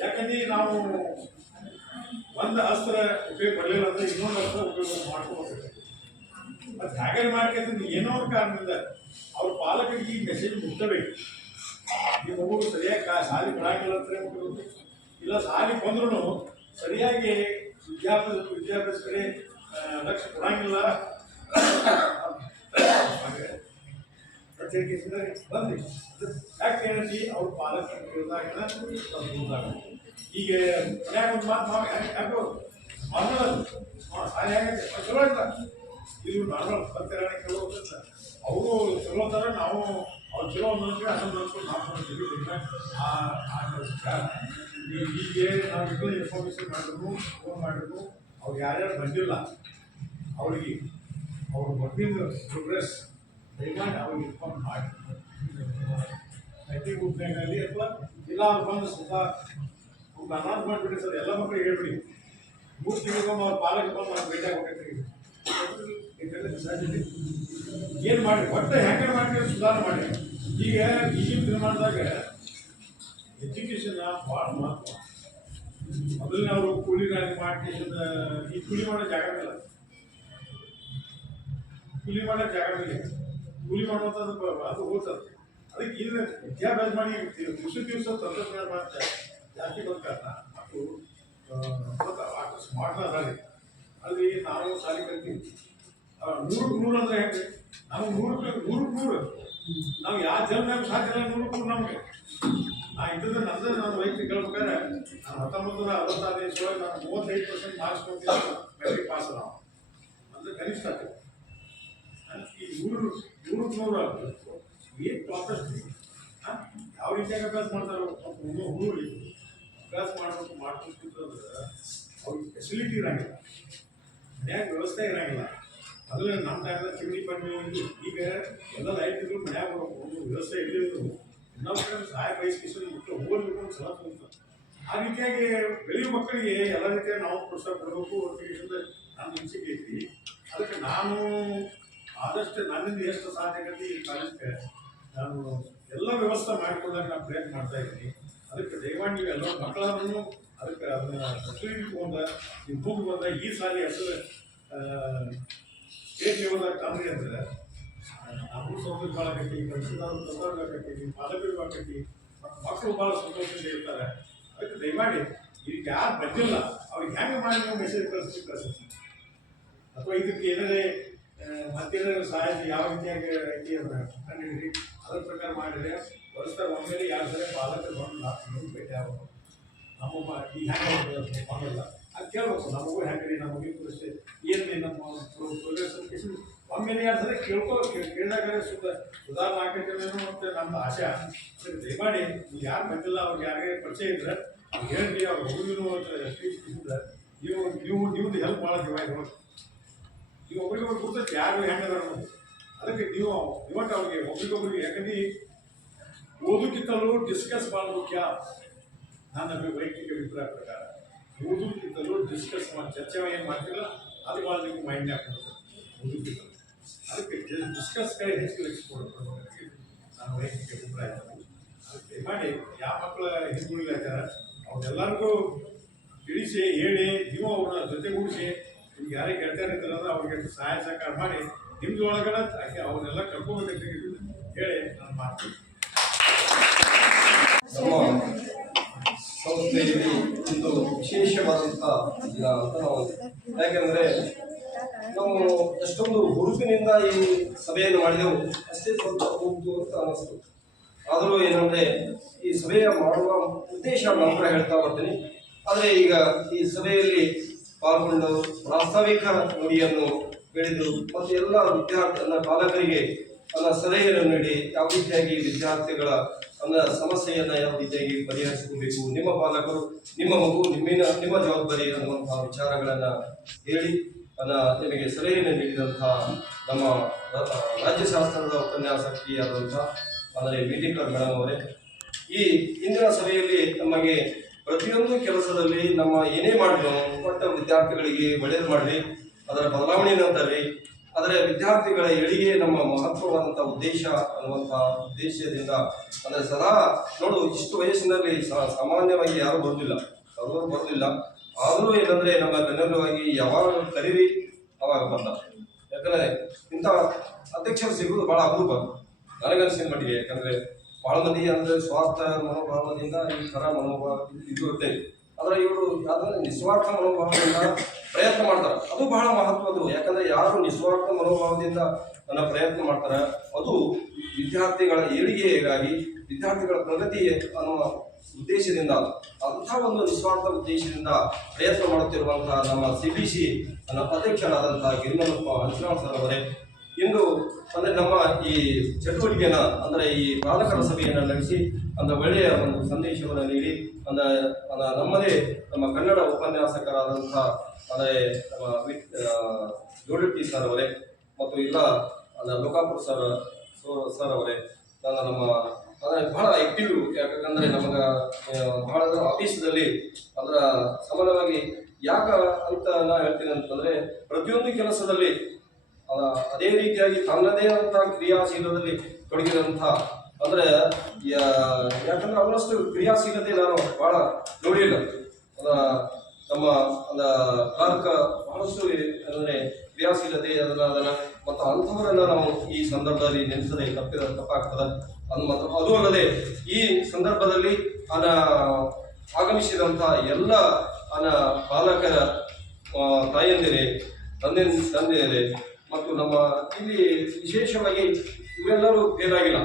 ಯಾಕಂದ್ರೆ ನಾವು ಒಂದು ಅಸ್ತ್ರ ಉಪಯೋಗ ಪಡಲಿಲ್ಲ ಅಂದ್ರೆ ಇನ್ನೊಂದು ಅಸ್ತ್ರ ಉಪಯೋಗ ಮಾಡ್ಕೋಬೇಕು. ಅದು ಹಾಗೆ ಮಾಡ್ಕೊಂಡ್ರೆ ಏನೋ ಒಂದು ಕಾರಣದಿಂದ ಅವ್ರ ಪಾಲಕರಿಗೆ ಈ ಮೆಸೇಜ್ ಮುಟ್ಟಬೇಕು. ಈ ಮಗು ಸರಿಯಾಗಿ ಶಾಲೆ ಕೊಡಂಗಿಲ್ಲ ಅಂತ ಮುಟ್ಟಬೇಕು. ಇಲ್ಲ ಶಾಲೆ ಬಂದ್ರೂ ಸರಿಯಾಗಿ ವಿದ್ಯಾಭ್ಯಾಸ ಕಡೆ ಲಕ್ಷ್ಯ ಕೊಡಂಗಿಲ್ಲ ಬಂದ್ರಿ. ಯಾಕೆ ಹೇಳಿ ಅವ್ರ ಪಾಲಕರು ಕೇಳಿದಾಗ ಈಗ ಮನ್ಯಾಗ ಒಂದು ಮಾತು ನಾವು ಯಾಕೋ ನಾರ್ಮಲ್ ಶಾಲೆ ಹೇಗೆ ಚಲೋ ಇಲ್ಲ ಇದು ನಾರ್ಮಲ್ ಬರ್ತೀರ ಕೇಳೋದಂತ ಅವರು ಚಲೋ ಅಂತಾರೆ. ನಾವು ಅವ್ರು ಚಲೋ ಅನ್ನೋದ್ರೆ ಹನ್ನೊಂದು ವರ್ಷ ಮಾಡ್ಕೊಂಡಿದ್ದೀವಿ. ಹೀಗೆ ನಾವು ಇನ್ನೂ ಇನ್ಫಾರ್ಮೇಷನ್ ಮಾಡಿದ್ರು ಫೋನ್ ಮಾಡಿದ್ರು ಅವ್ರು ಯಾರ್ಯಾರು ಬಂದಿಲ್ಲ ಅವ್ರಿಗೆ ಅವ್ರ ಮೊದಲಿನ ಪ್ರೋಗ್ರೆಸ್ ದಯಮಾಡಿ ಅವ್ರಿಗೆ ಇನ್ಫಾರ್ಮ್ ಮಾಡಿ ಐಟಿ ಗ್ರೂಪ್ನಾಗಲಿ ಅಥವಾ ಇಲ್ಲ ಅವ್ರು ಬಂದು ಸ್ವತಃ ಒಂದು ಅನೌನ್ಸ್ ಮಾಡಿಬಿಟ್ರಿ ಸರ್ ಎಲ್ಲ ಮಕ್ಕಳಿಗೆ ಹೇಳ್ಬಿಡಿ. 3 ತಿಂಗಳಿಗೊಮ್ಮೆ ಅವ್ರ ಪಾಲಕ ಬಂದು ನಾವು ಭೇಟಿ ಆಗಬೇಕಾಗ್ತದೆ. ಏನು ಮಾಡಿ ಒಟ್ಟು ಹೆಂಗೆ ಮಾಡಿ ಸುಧಾರಣೆ ಮಾಡಿ. ಈಗ ಈಗಿನ ದಿನಮಾನದಾಗ ಎಜುಕೇಷನ್ ಭಾಳ ಮಹತ್ವ. ಮೊದಲನೇ ಅವರು ಕೂಲಿಗಾಗಿ ಮಾಡ್ಕೇಶನ್ ಈ ಕೂಲಿ ಮಾಡೋ ಜಾಗವಿಲ್ಲ. ಕೂಲಿ ಮಾಡೋ ಜಾಗವಿಲ್ಲ. ಕೂಲಿ ಮಾಡುವಂಥದ್ದು ಅದು ಹೋಗ್ತದೆ. ಅದಕ್ಕೆ ಇಲ್ಲಿ ವಿದ್ಯಾಭ್ಯಾಸ ಮಾಡಿ ದಿವಸ ತಂತ್ರಜ್ಞಾನ ಮಾಡ್ತಾರೆ ಜಾಸ್ತಿ ಬಂದ್ಕಾರಣ ಅದು ಸ್ಮಾರ್ಟ್ ಅದಾರಿ. ಅಲ್ಲಿ ನಾವು ಶಾಲೆ ಕಲ್ತೀವಿ 100ಕ್ಕೆ 100 ಅಂದರೆ ಹೆಂಗೆ ನಾವು 100ಕ್ಕೆ 100 ನಾವು ಯಾವ ಜನ್ಮಾಗ ಸಾಧ್ಯ ಇಲ್ಲ. 100ಕ್ಕೆ 100 ನಮಗೆ ನಾ ಇದ್ದದ್ದು ನನ್ನ ವೈಯಕ್ತಿಕ ಹೇಳ್ಬೇಕಾದ್ರೆ ನಾನು 1966 ಇಸ್ವಿಯೊಳಗೆ ನಾನು 35% ಮಾರ್ಕ್ಸ್ ಕೊಡ್ತೀನಿ ಮೆಟ್ರಿಕ್ ಪಾಸ್ ನಾವು ಅಂದರೆ ಕನಿಷ್ಠ ಈ 100ಕ್ಕೆ 100 ಏನು ಪ್ರಾಪರ್ಟಿ ಯಾವ ರೀತಿಯಾಗಿ ಅಭ್ಯಾಸ ಮಾಡ್ತಾರೋ ಹುಡುಗರು ವಿಕಾಸ ಮಾಡ್ಕೊಂಡ್ರೆ ಅವ್ರಿಗೆ ಫೆಸಿಲಿಟಿ ಇರಂಗಿಲ್ಲ, ಮನ್ಯಾಗ ವ್ಯವಸ್ಥೆ ಇರಂಗಿಲ್ಲ. ಅದ್ರಲ್ಲಿ ನಮ್ಮ ಟೈಮ್ದಾಗ ಚಿಮಣಿ ಪಣ್ಣಿ ಈಗ ಎಲ್ಲ ಲೈಟ್ಗಳು ಮನ್ಯಾಗ ಒಂದು ವ್ಯವಸ್ಥೆ ಇರಲಿಲ್ಲ. ಇನ್ನೊಂದು ಕಡೆ ಸಹಾಯ ಬಯಸ್ಕಿಸೋದು ಬಿಟ್ಟು ಹೋಗ್ಬೇಕು ಅಂತ ಸಲ ತಗೊಂತಾರೆ. ಆ ರೀತಿಯಾಗಿ ಬೆಳೆಯುವ ಮಕ್ಕಳಿಗೆ ಎಲ್ಲ ರೀತಿಯಾಗಿ ನಾವು ಪ್ರೋತ್ಸಾಹ ಕೊಡಬೇಕು ಅಂತ ನನ್ನ ಅನಿಸಿಕೆ ಐತಿ. ಅದಕ್ಕೆ ನಾನು ಆದಷ್ಟು ನನ್ನಿಂದ ಎಷ್ಟು ಸಾಧ್ಯತೆ ಈ ಕಾಲೇಜ್ಗೆ ನಾನು ಎಲ್ಲ ವ್ಯವಸ್ಥೆ ಮಾಡಿಕೊಳ್ಳೋಕೆ ನಾನು ಪ್ರಯತ್ನ ಮಾಡ್ತಾ ಇದ್ದೀನಿ. ಅದಕ್ಕೆ ದಯಮಾಡಿ ನೀವು ಎಲ್ಲ ಮಕ್ಕಳನ್ನು ಅದಕ್ಕೆ ಅದನ್ನ ಫೆಸಿಲಿಟಿ ತಗೊಂಡ ನೀವು ಮುಂದೆ ಬಂದ ಈ ಸಾರಿ ಹೆಸರು ಸ್ಟೇಟ್ ಲೆವೆಲ್ದಾಗ ತಂದ್ರಿ ಅಂದ್ರೆ ನಮಗೂ ಸೌಲಭ್ಯ ಭಾಳ ಆಕೈತಿ, ಕೆಲಸದವ್ರು ಸೌಲಭ್ಯ ಆಕೈತಿ, ಪಾಲಕರಿಗೂ ಆಕೈತಿ, ಮಕ್ಕಳು ಭಾಳ ಸಂತೋಷದಿಂದ ಇರ್ತಾರೆ. ಅದಕ್ಕೆ ದಯಮಾಡಿ ಈಗ ಯಾರು ಬಂದಿಲ್ಲ ಅವ್ರಿಗೆ ಹೆಂಗೆ ಮಾಡಿ ನೀವು ಮೆಸೇಜ್ ಕಳಿಸ್ತೀವಿ ಅಥವಾ ಇದಕ್ಕೆ ಏನಾರೇ ಮತ್ತೇನಾದ್ರು ಸಹಾಯ ಯಾವ ರೀತಿಯಾಗಿ ಐತಿ ಅಂತ ಕಂಡಿದ್ರಿ ಅದ್ರ ಪ್ರಕಾರ ಮಾಡಿದ್ರೆ ವರ್ಷದ ಒಮ್ಮೆಲೆ ಯಾರು ಸರಿ ಪಾಲಕರು ಬಂದು ಭೇಟಿ ಆಗಬೇಕು. ನಮ್ಮ ಈಗ ಹೆಂಗೆ ಮಾಡಲ್ಲ ಅದು ಕೇಳ್ಬೇಕು, ನಮಗೂ ಹೆಂಗ್ರಿ ನಮಗೆ ಏನು ನಮ್ಮ ಪ್ರೋಗ್ರೆಸ್ ಒಮ್ಮೆಲೆ ಯಾರು ಸರಿ ಕೇಳಿದಾಗ ಸುಧಾರಣೆ ಆಕೈತೆ ಮತ್ತು ನಮ್ಮ ಆಶೆ. ದಯಮಾಡಿ ನೀವು ಯಾರು ಬಂದಿಲ್ಲ ಅವ್ರಿಗೆ ಯಾರಿಗೆ ಪರಿಚಯ ಇದ್ರೆ ಅವ್ರು ಹೇಳ್ರಿ, ಅವ್ರು ಹುಡುಗಿರು ನೀವು ಹೆಲ್ಪ್ ಭಾಳ ಜೀವ ನೀವು ಒಬ್ರಿಗೊಬ್ರು ಗೊತ್ತೈತಿ ಯಾರು ಹೆಂಗದಾರ ಅನ್ನೋದು. ಅದಕ್ಕೆ ನೀವು ಇವತ್ತು ಅವ್ರಿಗೆ ಒಬ್ರಿಗೊಬ್ರಿಗೆ ಯಾಕಂದ್ರೆ ಓದೋಕ್ಕಿಂತಲೂ ಡಿಸ್ಕಸ್ ಭಾಳ ಮುಖ್ಯ. ನನ್ನ ವೈಯಕ್ತಿಕ ಅಭಿಪ್ರಾಯ ಪ್ರಕಾರ ಓದೋಕ್ಕಿಂತಲೂ ಡಿಸ್ಕಸ್ ಮಾಡಿ ಚರ್ಚೆ ಏನು ಮಾಡ್ತಿಲ್ಲ ಅದು ಭಾಳ ನಿಮ್ಗೆ ಮೈಂಡ್ ಹಾಕ್ಬೋದು ಓದೋಕ್ಕಿಂತಲೂ. ಅದಕ್ಕೆ ಡಿಸ್ಕಸ್ ಕೈ ಹೆಚ್ಚು ಲಕ್ಷ ಕೊಡಬೇಕು ನನ್ನ ವೈಯಕ್ತಿಕ ಅಭಿಪ್ರಾಯ. ಅದಕ್ಕೆ ಮಾಡಿ ಯಾವ ಮಕ್ಕಳ ಹಿಂದುಳಿದಾರ ಅವ್ರೆಲ್ಲರಿಗೂ ತಿಳಿಸಿ ಹೇಳಿ ನೀವು ಅವ್ರನ್ನ ಜೊತೆಗೂಡಿಸಿ ನಿಮ್ಗೆ ಯಾರೇ ಗೆಳತಿಯರು ಇರ್ತಾರಲ್ಲ ಅವ್ರಿಗೆ ಸಹಾಯ ಸಹಕಾರ ಮಾಡಿ ನಿಮ್ದು ಒಳಗಡೆ ಅವ್ರನ್ನೆಲ್ಲ ಕರ್ಕೋಬೇಕಂತ ಹೇಳಿ ನಾನು ಮಾಡ್ತೀನಿ. ನಮ್ಮ ಸಂಸ್ಥೆಯಲ್ಲಿ ಒಂದು ವಿಶೇಷವಾದಂಥ ದಿನ ಅಂತ ನಾವು, ಯಾಕೆಂದರೆ ನಾವು ಎಷ್ಟೊಂದು ಹುರುಪಿನಿಂದ ಈ ಸಭೆಯನ್ನು ಮಾಡಿದೆವು, ಅಷ್ಟೇ ಸ್ವಲ್ಪ ಹೋಗ್ತು ಅಂತ ಅನ್ನಿಸ್ತು. ಆದರೂ ಏನಂದರೆ ಈ ಸಭೆಯ ಮಾಡುವ ಉದ್ದೇಶ ನಂತರ ಹೇಳ್ತಾ ಬರ್ತೀನಿ. ಆದರೆ ಈಗ ಈ ಸಭೆಯಲ್ಲಿ ಪಾಲ್ಗೊಂಡು ಪ್ರಾಸ್ತಾವಿಕ ನುಡಿಯನ್ನು ಹೇಳಿದರು ಮತ್ತು ಎಲ್ಲ ವಿದ್ಯಾರ್ಥಿ ಪಾಲಕರಿಗೆ ನನ್ನ ಸಲಹೆಯನ್ನು ನೀಡಿ ಯಾವ ರೀತಿಯಾಗಿ ವಿದ್ಯಾರ್ಥಿಗಳ ಸಮಸ್ಯೆಯನ್ನು ಯಾವ ರೀತಿಯಾಗಿ ಪರಿಹರಿಸಿಕೊಳ್ಬೇಕು, ನಿಮ್ಮ ಪಾಲಕರು ನಿಮ್ಮ ಮಗು ನಿಮ್ಮ ಜವಾಬ್ದಾರಿ ಅನ್ನುವಂತಹ ವಿಚಾರಗಳನ್ನು ಹೇಳಿ ನಿಮಗೆ ಸಲಹೆಯನ್ನು ನೀಡಿದಂತಹ ನಮ್ಮ ರಾಜ್ಯಶಾಸ್ತ್ರದ ಉಪನ್ಯಾಸಕಿಯಾದಂಥ ಅಂದರೆ ವಿಟಿಕರ್ ಮೇಡಮ್ ಅವರೇ, ಈ ಇಂದಿನ ಸಭೆಯಲ್ಲಿ ನಮಗೆ ಪ್ರತಿಯೊಂದು ಕೆಲಸದಲ್ಲಿ ನಮ್ಮ ಏನೇ ಮಾಡಿದ್ರು ಕೊಟ್ಟ ವಿದ್ಯಾರ್ಥಿಗಳಿಗೆ ಒಳ್ಳೆಯದು ಮಾಡಲಿ, ಅದರ ಬದಲಾವಣೆಯನ್ನು ತರಲಿ, ಆದರೆ ವಿದ್ಯಾರ್ಥಿಗಳ ಏಳಿಗೆ ನಮ್ಮ ಮಹತ್ವವಾದಂಥ ಉದ್ದೇಶ ಅನ್ನುವಂಥ ಉದ್ದೇಶದಿಂದ ಅಂದರೆ ಸದಾ ನೋಡು ಇಷ್ಟು ವಯಸ್ಸಿನಲ್ಲಿ ಸಾಮಾನ್ಯವಾಗಿ ಯಾರೂ ಬರೋದಿಲ್ಲ, ಸರ್ವರು ಬರೋದಿಲ್ಲ. ಆದರೂ ಏನಂದರೆ ನಮ್ಮ ಬೆನ್ನೆಲುವಾಗಿ ಯಾವಾಗ ಕರೀರಿ ಅವಾಗ ಬಂದ. ಯಾಕಂದರೆ ಇಂಥ ಅಧ್ಯಕ್ಷರು ಸಿಗುವುದು ಭಾಳ ಅಪರೂಪ ನನಗನ್ಸಿದ ಮಟ್ಟಿಗೆ. ಯಾಕಂದರೆ ಭಾಳ ಮಂದಿ ಅಂದರೆ ಸ್ವಾರ್ಥ ಮನೋಭಾವದಿಂದ ಈ ಥರ ಮನೋಭಾವ ಇದು ಇರ್ತೇವೆ. ಆದರೆ ಇವರು ಅದನ್ನು ನಿಸ್ವಾರ್ಥ ಮನೋಭಾವದಿಂದ ಪ್ರಯತ್ನ ಮಾಡ್ತಾರೆ, ಅದು ಬಹಳ ಮಹತ್ವದ್ದು. ಯಾಕಂದರೆ ಯಾರು ನಿಸ್ವಾರ್ಥ ಮನೋಭಾವದಿಂದ ನನ್ನ ಪ್ರಯತ್ನ ಮಾಡ್ತಾರೆ ಅದು ವಿದ್ಯಾರ್ಥಿಗಳ ಏಳಿಗೆಗಾಗಿ ವಿದ್ಯಾರ್ಥಿಗಳ ಪ್ರಗತಿ ಅನ್ನುವ ಉದ್ದೇಶದಿಂದ ಅಂಥ ಒಂದು ನಿಸ್ವಾರ್ಥ ಉದ್ದೇಶದಿಂದ ಪ್ರಯತ್ನ ಮಾಡುತ್ತಿರುವಂತಹ ನಮ್ಮ CBC ಅಧ್ಯಕ್ಷರಾದಂಥ ಗಿರಿಮಲ್ಲಪ್ಪ ಹಂಚನಾಳ್ ಸರ್ ಅವರೇ, ಇಂದು ಅಂದರೆ ನಮ್ಮ ಈ ಚಟುವಟಿಕೆನ ಅಂದರೆ ಈ ಪಾಲಕರ ಸಭೆಯನ್ನು ನಡೆಸಿ ಒಳ್ಳೆಯ ಒಂದು ಸಂದೇಶವನ್ನು ನೀಡಿ ನಮ್ಮದೇ ನಮ್ಮ ಕನ್ನಡ ಉಪನ್ಯಾಸಕರಾದಂಥ ಅಂದರೆ ನಮ್ಮ ಜೋಡಟ್ಟಿ ಸರ್ ಅವರೇ ಮತ್ತು ಇಲ್ಲ ಲೋಕಾಪುರ ಸರ್ ಅವರೇ, ನಮ್ಮ ಅಂದರೆ ಬಹಳ ಆ್ಯಕ್ಟಿವ್. ಯಾಕಂದರೆ ನಮಗೆ ಬಹಳ ಆಫೀಸಲ್ಲಿ ಅದರ ಸಮಾನವಾಗಿ ಯಾಕೆ ಅಂತ ನಾನು ಹೇಳ್ತೀನಿ ಅಂತಂದರೆ ಪ್ರತಿಯೊಂದು ಕೆಲಸದಲ್ಲಿ ಅದೇ ರೀತಿಯಾಗಿ ತನ್ನದೇ ಆದಂಥ ಕ್ರಿಯಾಶೀಲದಲ್ಲಿ ತೊಡಗಿದಂಥ ಅಂದರೆ ಯಾಕಂದರೆ ಅವನಷ್ಟು ಕ್ರಿಯಾಶೀಲತೆ ನಾನು ಭಾಳ ನೋಡಿಲ್ಲ. ನಮ್ಮ ಕ್ಲಾರ್ಕ್ ಬಹಳಷ್ಟು ಅಂದರೆ ಕ್ರಿಯಾಶೀಲತೆ ಅದನ್ನು ಮತ್ತು ಅಂಥವರನ್ನು ನಾವು ಈ ಸಂದರ್ಭದಲ್ಲಿ ನೆನೆಸದೆ ತಪ್ಪಾಗ್ತದೆ. ಅದು ಅಲ್ಲದೆ ಈ ಸಂದರ್ಭದಲ್ಲಿ ಆಗಮಿಸಿದಂಥ ಎಲ್ಲ ಪಾಲಕರ ತಾಯಂದಿರೇ, ತಂದೆಯರೇ ಮತ್ತು ನಮ್ಮ ಇಲ್ಲಿ ವಿಶೇಷವಾಗಿ ಇವೆಲ್ಲರೂ ಫೇಲಾಗಿಲ್ಲ.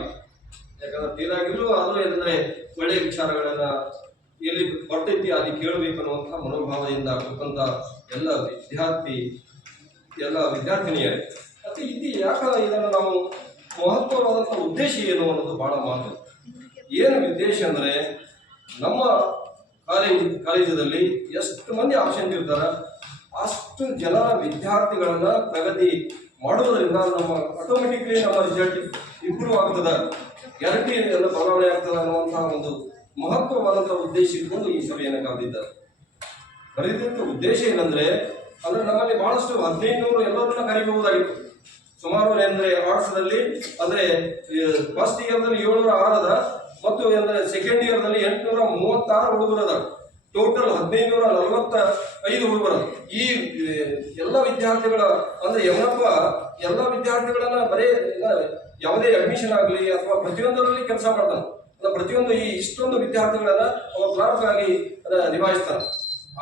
ಯಾಕಂದ್ರೆ ಫೇಲಾಗಿಲ್ಲ ಆದರೂ ಏನಂದರೆ ಒಳ್ಳೆಯ ವಿಚಾರಗಳನ್ನು ಎಲ್ಲಿ ಬರ್ತೈತಿ ಅಲ್ಲಿ ಕೇಳಬೇಕು ಅನ್ನುವಂಥ ಮನೋಭಾವದಿಂದ ಕೊಟ್ಟಂಥ ಎಲ್ಲ ವಿದ್ಯಾರ್ಥಿನಿಯರೇ ಮತ್ತು ಇಲ್ಲಿ ಯಾಕಂದ್ರೆ ಇದನ್ನು ನಾವು ಮಹತ್ವವಾದಂಥ ಉದ್ದೇಶ ಏನು ಅನ್ನೋದು ಭಾಳ ಮಾತು. ಏನು ಉದ್ದೇಶ ಅಂದರೆ ನಮ್ಮ ಕಾಲೇಜಲ್ಲಿ ಎಷ್ಟು ಮಂದಿ ಆಬ್ಸೆಂಟ್ ಇರ್ತಾರ, ಅಷ್ಟು ಜನರ ವಿದ್ಯಾರ್ಥಿಗಳನ್ನ ಪ್ರಗತಿ ಮಾಡುವುದರಿಂದ ನಮ್ಮ ಆಟೋಮೆಟಿಕ್ಲಿ ನಮ್ಮ ರಿಸಲ್ಟ್ ಇಂಪ್ರೂವ್ ಆಗ್ತದ, ಗ್ಯಾರಂಟಿ ಎಲ್ಲ ಬದಲಾವಣೆ ಆಗ್ತದ ಅನ್ನುವಂತಹ ಒಂದು ಮಹತ್ವವಾದಂತಹ ಉದ್ದೇಶ ಇಟ್ಕೊಂಡು ಈ ಸಭೆಯನ್ನು ಕರೆದಿದ್ದಾರೆ. ಕರೆದಿದ್ದ ಉದ್ದೇಶ ಏನಂದ್ರೆ ಅಂದ್ರೆ ನಮ್ಮಲ್ಲಿ ಬಹಳಷ್ಟು 1500 ಎಲ್ಲರನ್ನ ಕರಿಬಹುದಾಗಿತ್ತು. ಸುಮಾರು ಅಂದ್ರೆ ಆರ್ಟ್ಸ್ದಲ್ಲಿ ಅಂದ್ರೆ ಫಸ್ಟ್ ಇಯರ್ದಲ್ಲಿ 706 ಅದ ಮತ್ತು ಅಂದ್ರೆ ಸೆಕೆಂಡ್ ಇಯರ್ದಲ್ಲಿ 836 ಹುಡುಗರದ, ಟೋಟಲ್ 1545 ಹುಡುಗರ. ಈ ಎಲ್ಲ ವಿದ್ಯಾರ್ಥಿಗಳ ಅಂದ್ರೆ ಯಮನಪ್ಪ ಎಲ್ಲ ವಿದ್ಯಾರ್ಥಿಗಳನ್ನ ಬರೀ ಯಾವುದೇ ಅಡ್ಮಿಷನ್ ಆಗಲಿ ಅಥವಾ ಪ್ರತಿಯೊಂದರಲ್ಲಿ ಕೆಲಸ ಮಾಡ್ತಾನೆ. ಪ್ರತಿಯೊಂದು ಈ ಇಷ್ಟೊಂದು ವಿದ್ಯಾರ್ಥಿಗಳನ್ನ ಅವ ಕ್ಲಾರ್ಕ್ ಆಗಿ ನಿಭಾಯಿಸ್ತಾನೆ.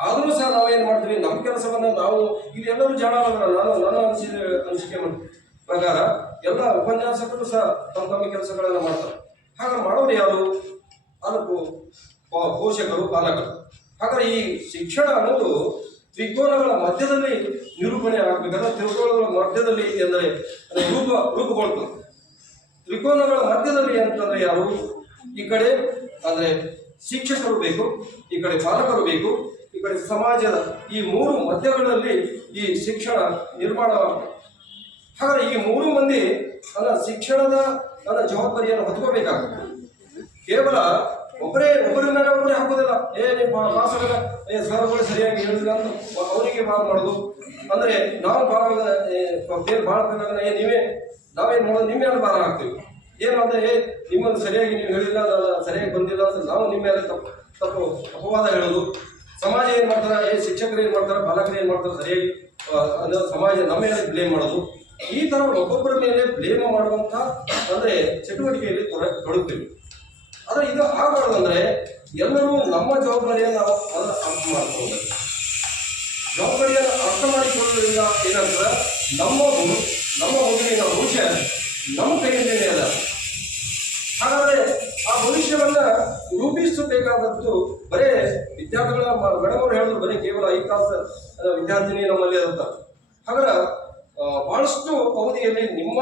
ಆದರೂ ಸಹ ನಾವೇನು ಮಾಡ್ತೀವಿ, ನಮ್ಮ ಕೆಲಸವನ್ನ ನಾವು ಇಲ್ಲಿ ಎಲ್ಲರೂ ಜಾಣ ನನ್ನ ಅನಿಸಿಕೆ ಪ್ರಕಾರ ಎಲ್ಲ ಉಪನ್ಯಾಸಕರು ಸಹ ತಮ್ಮ ಕೆಲಸಗಳನ್ನ ಮಾಡ್ತಾರೆ. ಹಾಗೆ ಮಾಡೋರು ಯಾರು? ಅದಕ್ಕೂ ಪೋಷಕರು, ಪಾಲಕರು. ಹಾಗಾದ್ರೆ ಈ ಶಿಕ್ಷಣ ಅನ್ನೋದು ತ್ರಿಕೋನಗಳ ಮಧ್ಯದಲ್ಲಿ ನಿರೂಪಣೆ ಆಗ್ಬೇಕಾದ್ರೆ ತ್ರಿಕೋನಗಳ ಮಧ್ಯದಲ್ಲಿ ಅಂದರೆ ರೂಪುಗೊಳ್ತದೆ. ತ್ರಿಕೋನಗಳ ಮಧ್ಯದಲ್ಲಿ ಅಂತಂದ್ರೆ ಯಾರು? ಈ ಕಡೆ ಅಂದ್ರೆ ಶಿಕ್ಷಕರು ಬೇಕು, ಈ ಕಡೆ ಪಾಲಕರು ಬೇಕು, ಈ ಕಡೆ ಸಮಾಜದ ಈ ಮೂರು ಮಧ್ಯಗಳಲ್ಲಿ ಈ ಶಿಕ್ಷಣ ನಿರ್ಮಾಣವಾಗ್ತದೆ. ಹಾಗಾದ್ರೆ ಈ ಮೂರು ಮಂದಿ ಶಿಕ್ಷಣದ ಜವಾಬ್ದಾರಿಯನ್ನು ಹೊತ್ಕೋಬೇಕಾಗ್ತದೆ. ಕೇವಲ ಒಬ್ಬರ ಮೇಲೆ ಒಬ್ಬರೇ ಹಾಕೋದಿಲ್ಲ. ನೀವು ಪಾಸ್ ಆಗಲ್ಲ, ಸರ್ಗಳು ಸರಿಯಾಗಿ ಹೇಳಿಲ್ಲ ಅಂತ ಅವರಿಗೆ ಬಾಲ್ ಮಾಡೋದು. ಅಂದ್ರೆ ನಾವು ಭಾಳ ನಾವೇನ್ ಮಾಡೋದು, ನಿಮ್ಮ ಮೇಲೆ ಭಾರ ಹಾಕ್ತೀವಿ. ಏನಂದ್ರೆ ನಿಮ್ಮನ್ನು ಸರಿಯಾಗಿ ನೀವು ಹೇಳಿಲ್ಲ, ಸರಿಯಾಗಿ ಬಂದಿಲ್ಲ ಅಂತ ನಾವು ನಿಮ್ಮ ಮೇಲೆ ತಪ್ಪು ಅಪವಾದ ಹೇಳೋದು. ಸಮಾಜ ಏನ್ ಮಾಡ್ತಾರೆ, ಶಿಕ್ಷಕರು ಏನ್ ಮಾಡ್ತಾರೆ, ಪಾಲಕರು ಏನ್ ಮಾಡ್ತಾರೆ, ಸರಿಯಾಗಿ ಸಮಾಜ ನಮ್ಮ ಮೇಲೆ ಬ್ಲೇಮ್ ಮಾಡೋದು. ಈ ತರ ಒಬ್ಬೊಬ್ಬರ ಮೇಲೆ ಬ್ಲೇಮ್ ಮಾಡುವಂತ ಅಂದ್ರೆ ಚಟುವಟಿಕೆಯಲ್ಲಿ ತೊಡಗ್ತೀವಿ. ಆದ್ರೆ ಇದು ಆಗಬಾರ್ದಂದ್ರೆ ಎಲ್ಲರೂ ನಮ್ಮ ಜವಾಬ್ದಾರಿಯನ್ನು ನಾವು ಅರ್ಥ ಮಾಡ್ಕೋಬೇಕು. ಜವಾಬ್ದಾರಿಯನ್ನು ಅರ್ಥ ಮಾಡಿಕೊಳ್ಳೋದ್ರಿಂದ ಏನಾಗ್ತದೆ, ನಮ್ಮ ಮಗುವಿನ ಭವಿಷ್ಯ ನಮ್ಮ ಕೈಯಲ್ಲೇನೆ ಅದ. ಹಾಗಾದ್ರೆ ಆ ಭವಿಷ್ಯವನ್ನ ರೂಪಿಸಬೇಕಾದದ್ದು ಬರೇ ವಿದ್ಯಾರ್ಥಿಗಳ ಮೇಡಮ್ ಅವರು ಹೇಳಿದ್ರು ಬರೀ ಕೇವಲ 5 ತಾಸು ವಿದ್ಯಾರ್ಥಿನಿ ನಮ್ಮಲ್ಲಿ ಅಂತ. ಹಾಗಾದ್ರೆ ಬಹಳಷ್ಟು ಅವಧಿಯಲ್ಲಿ ನಿಮ್ಮ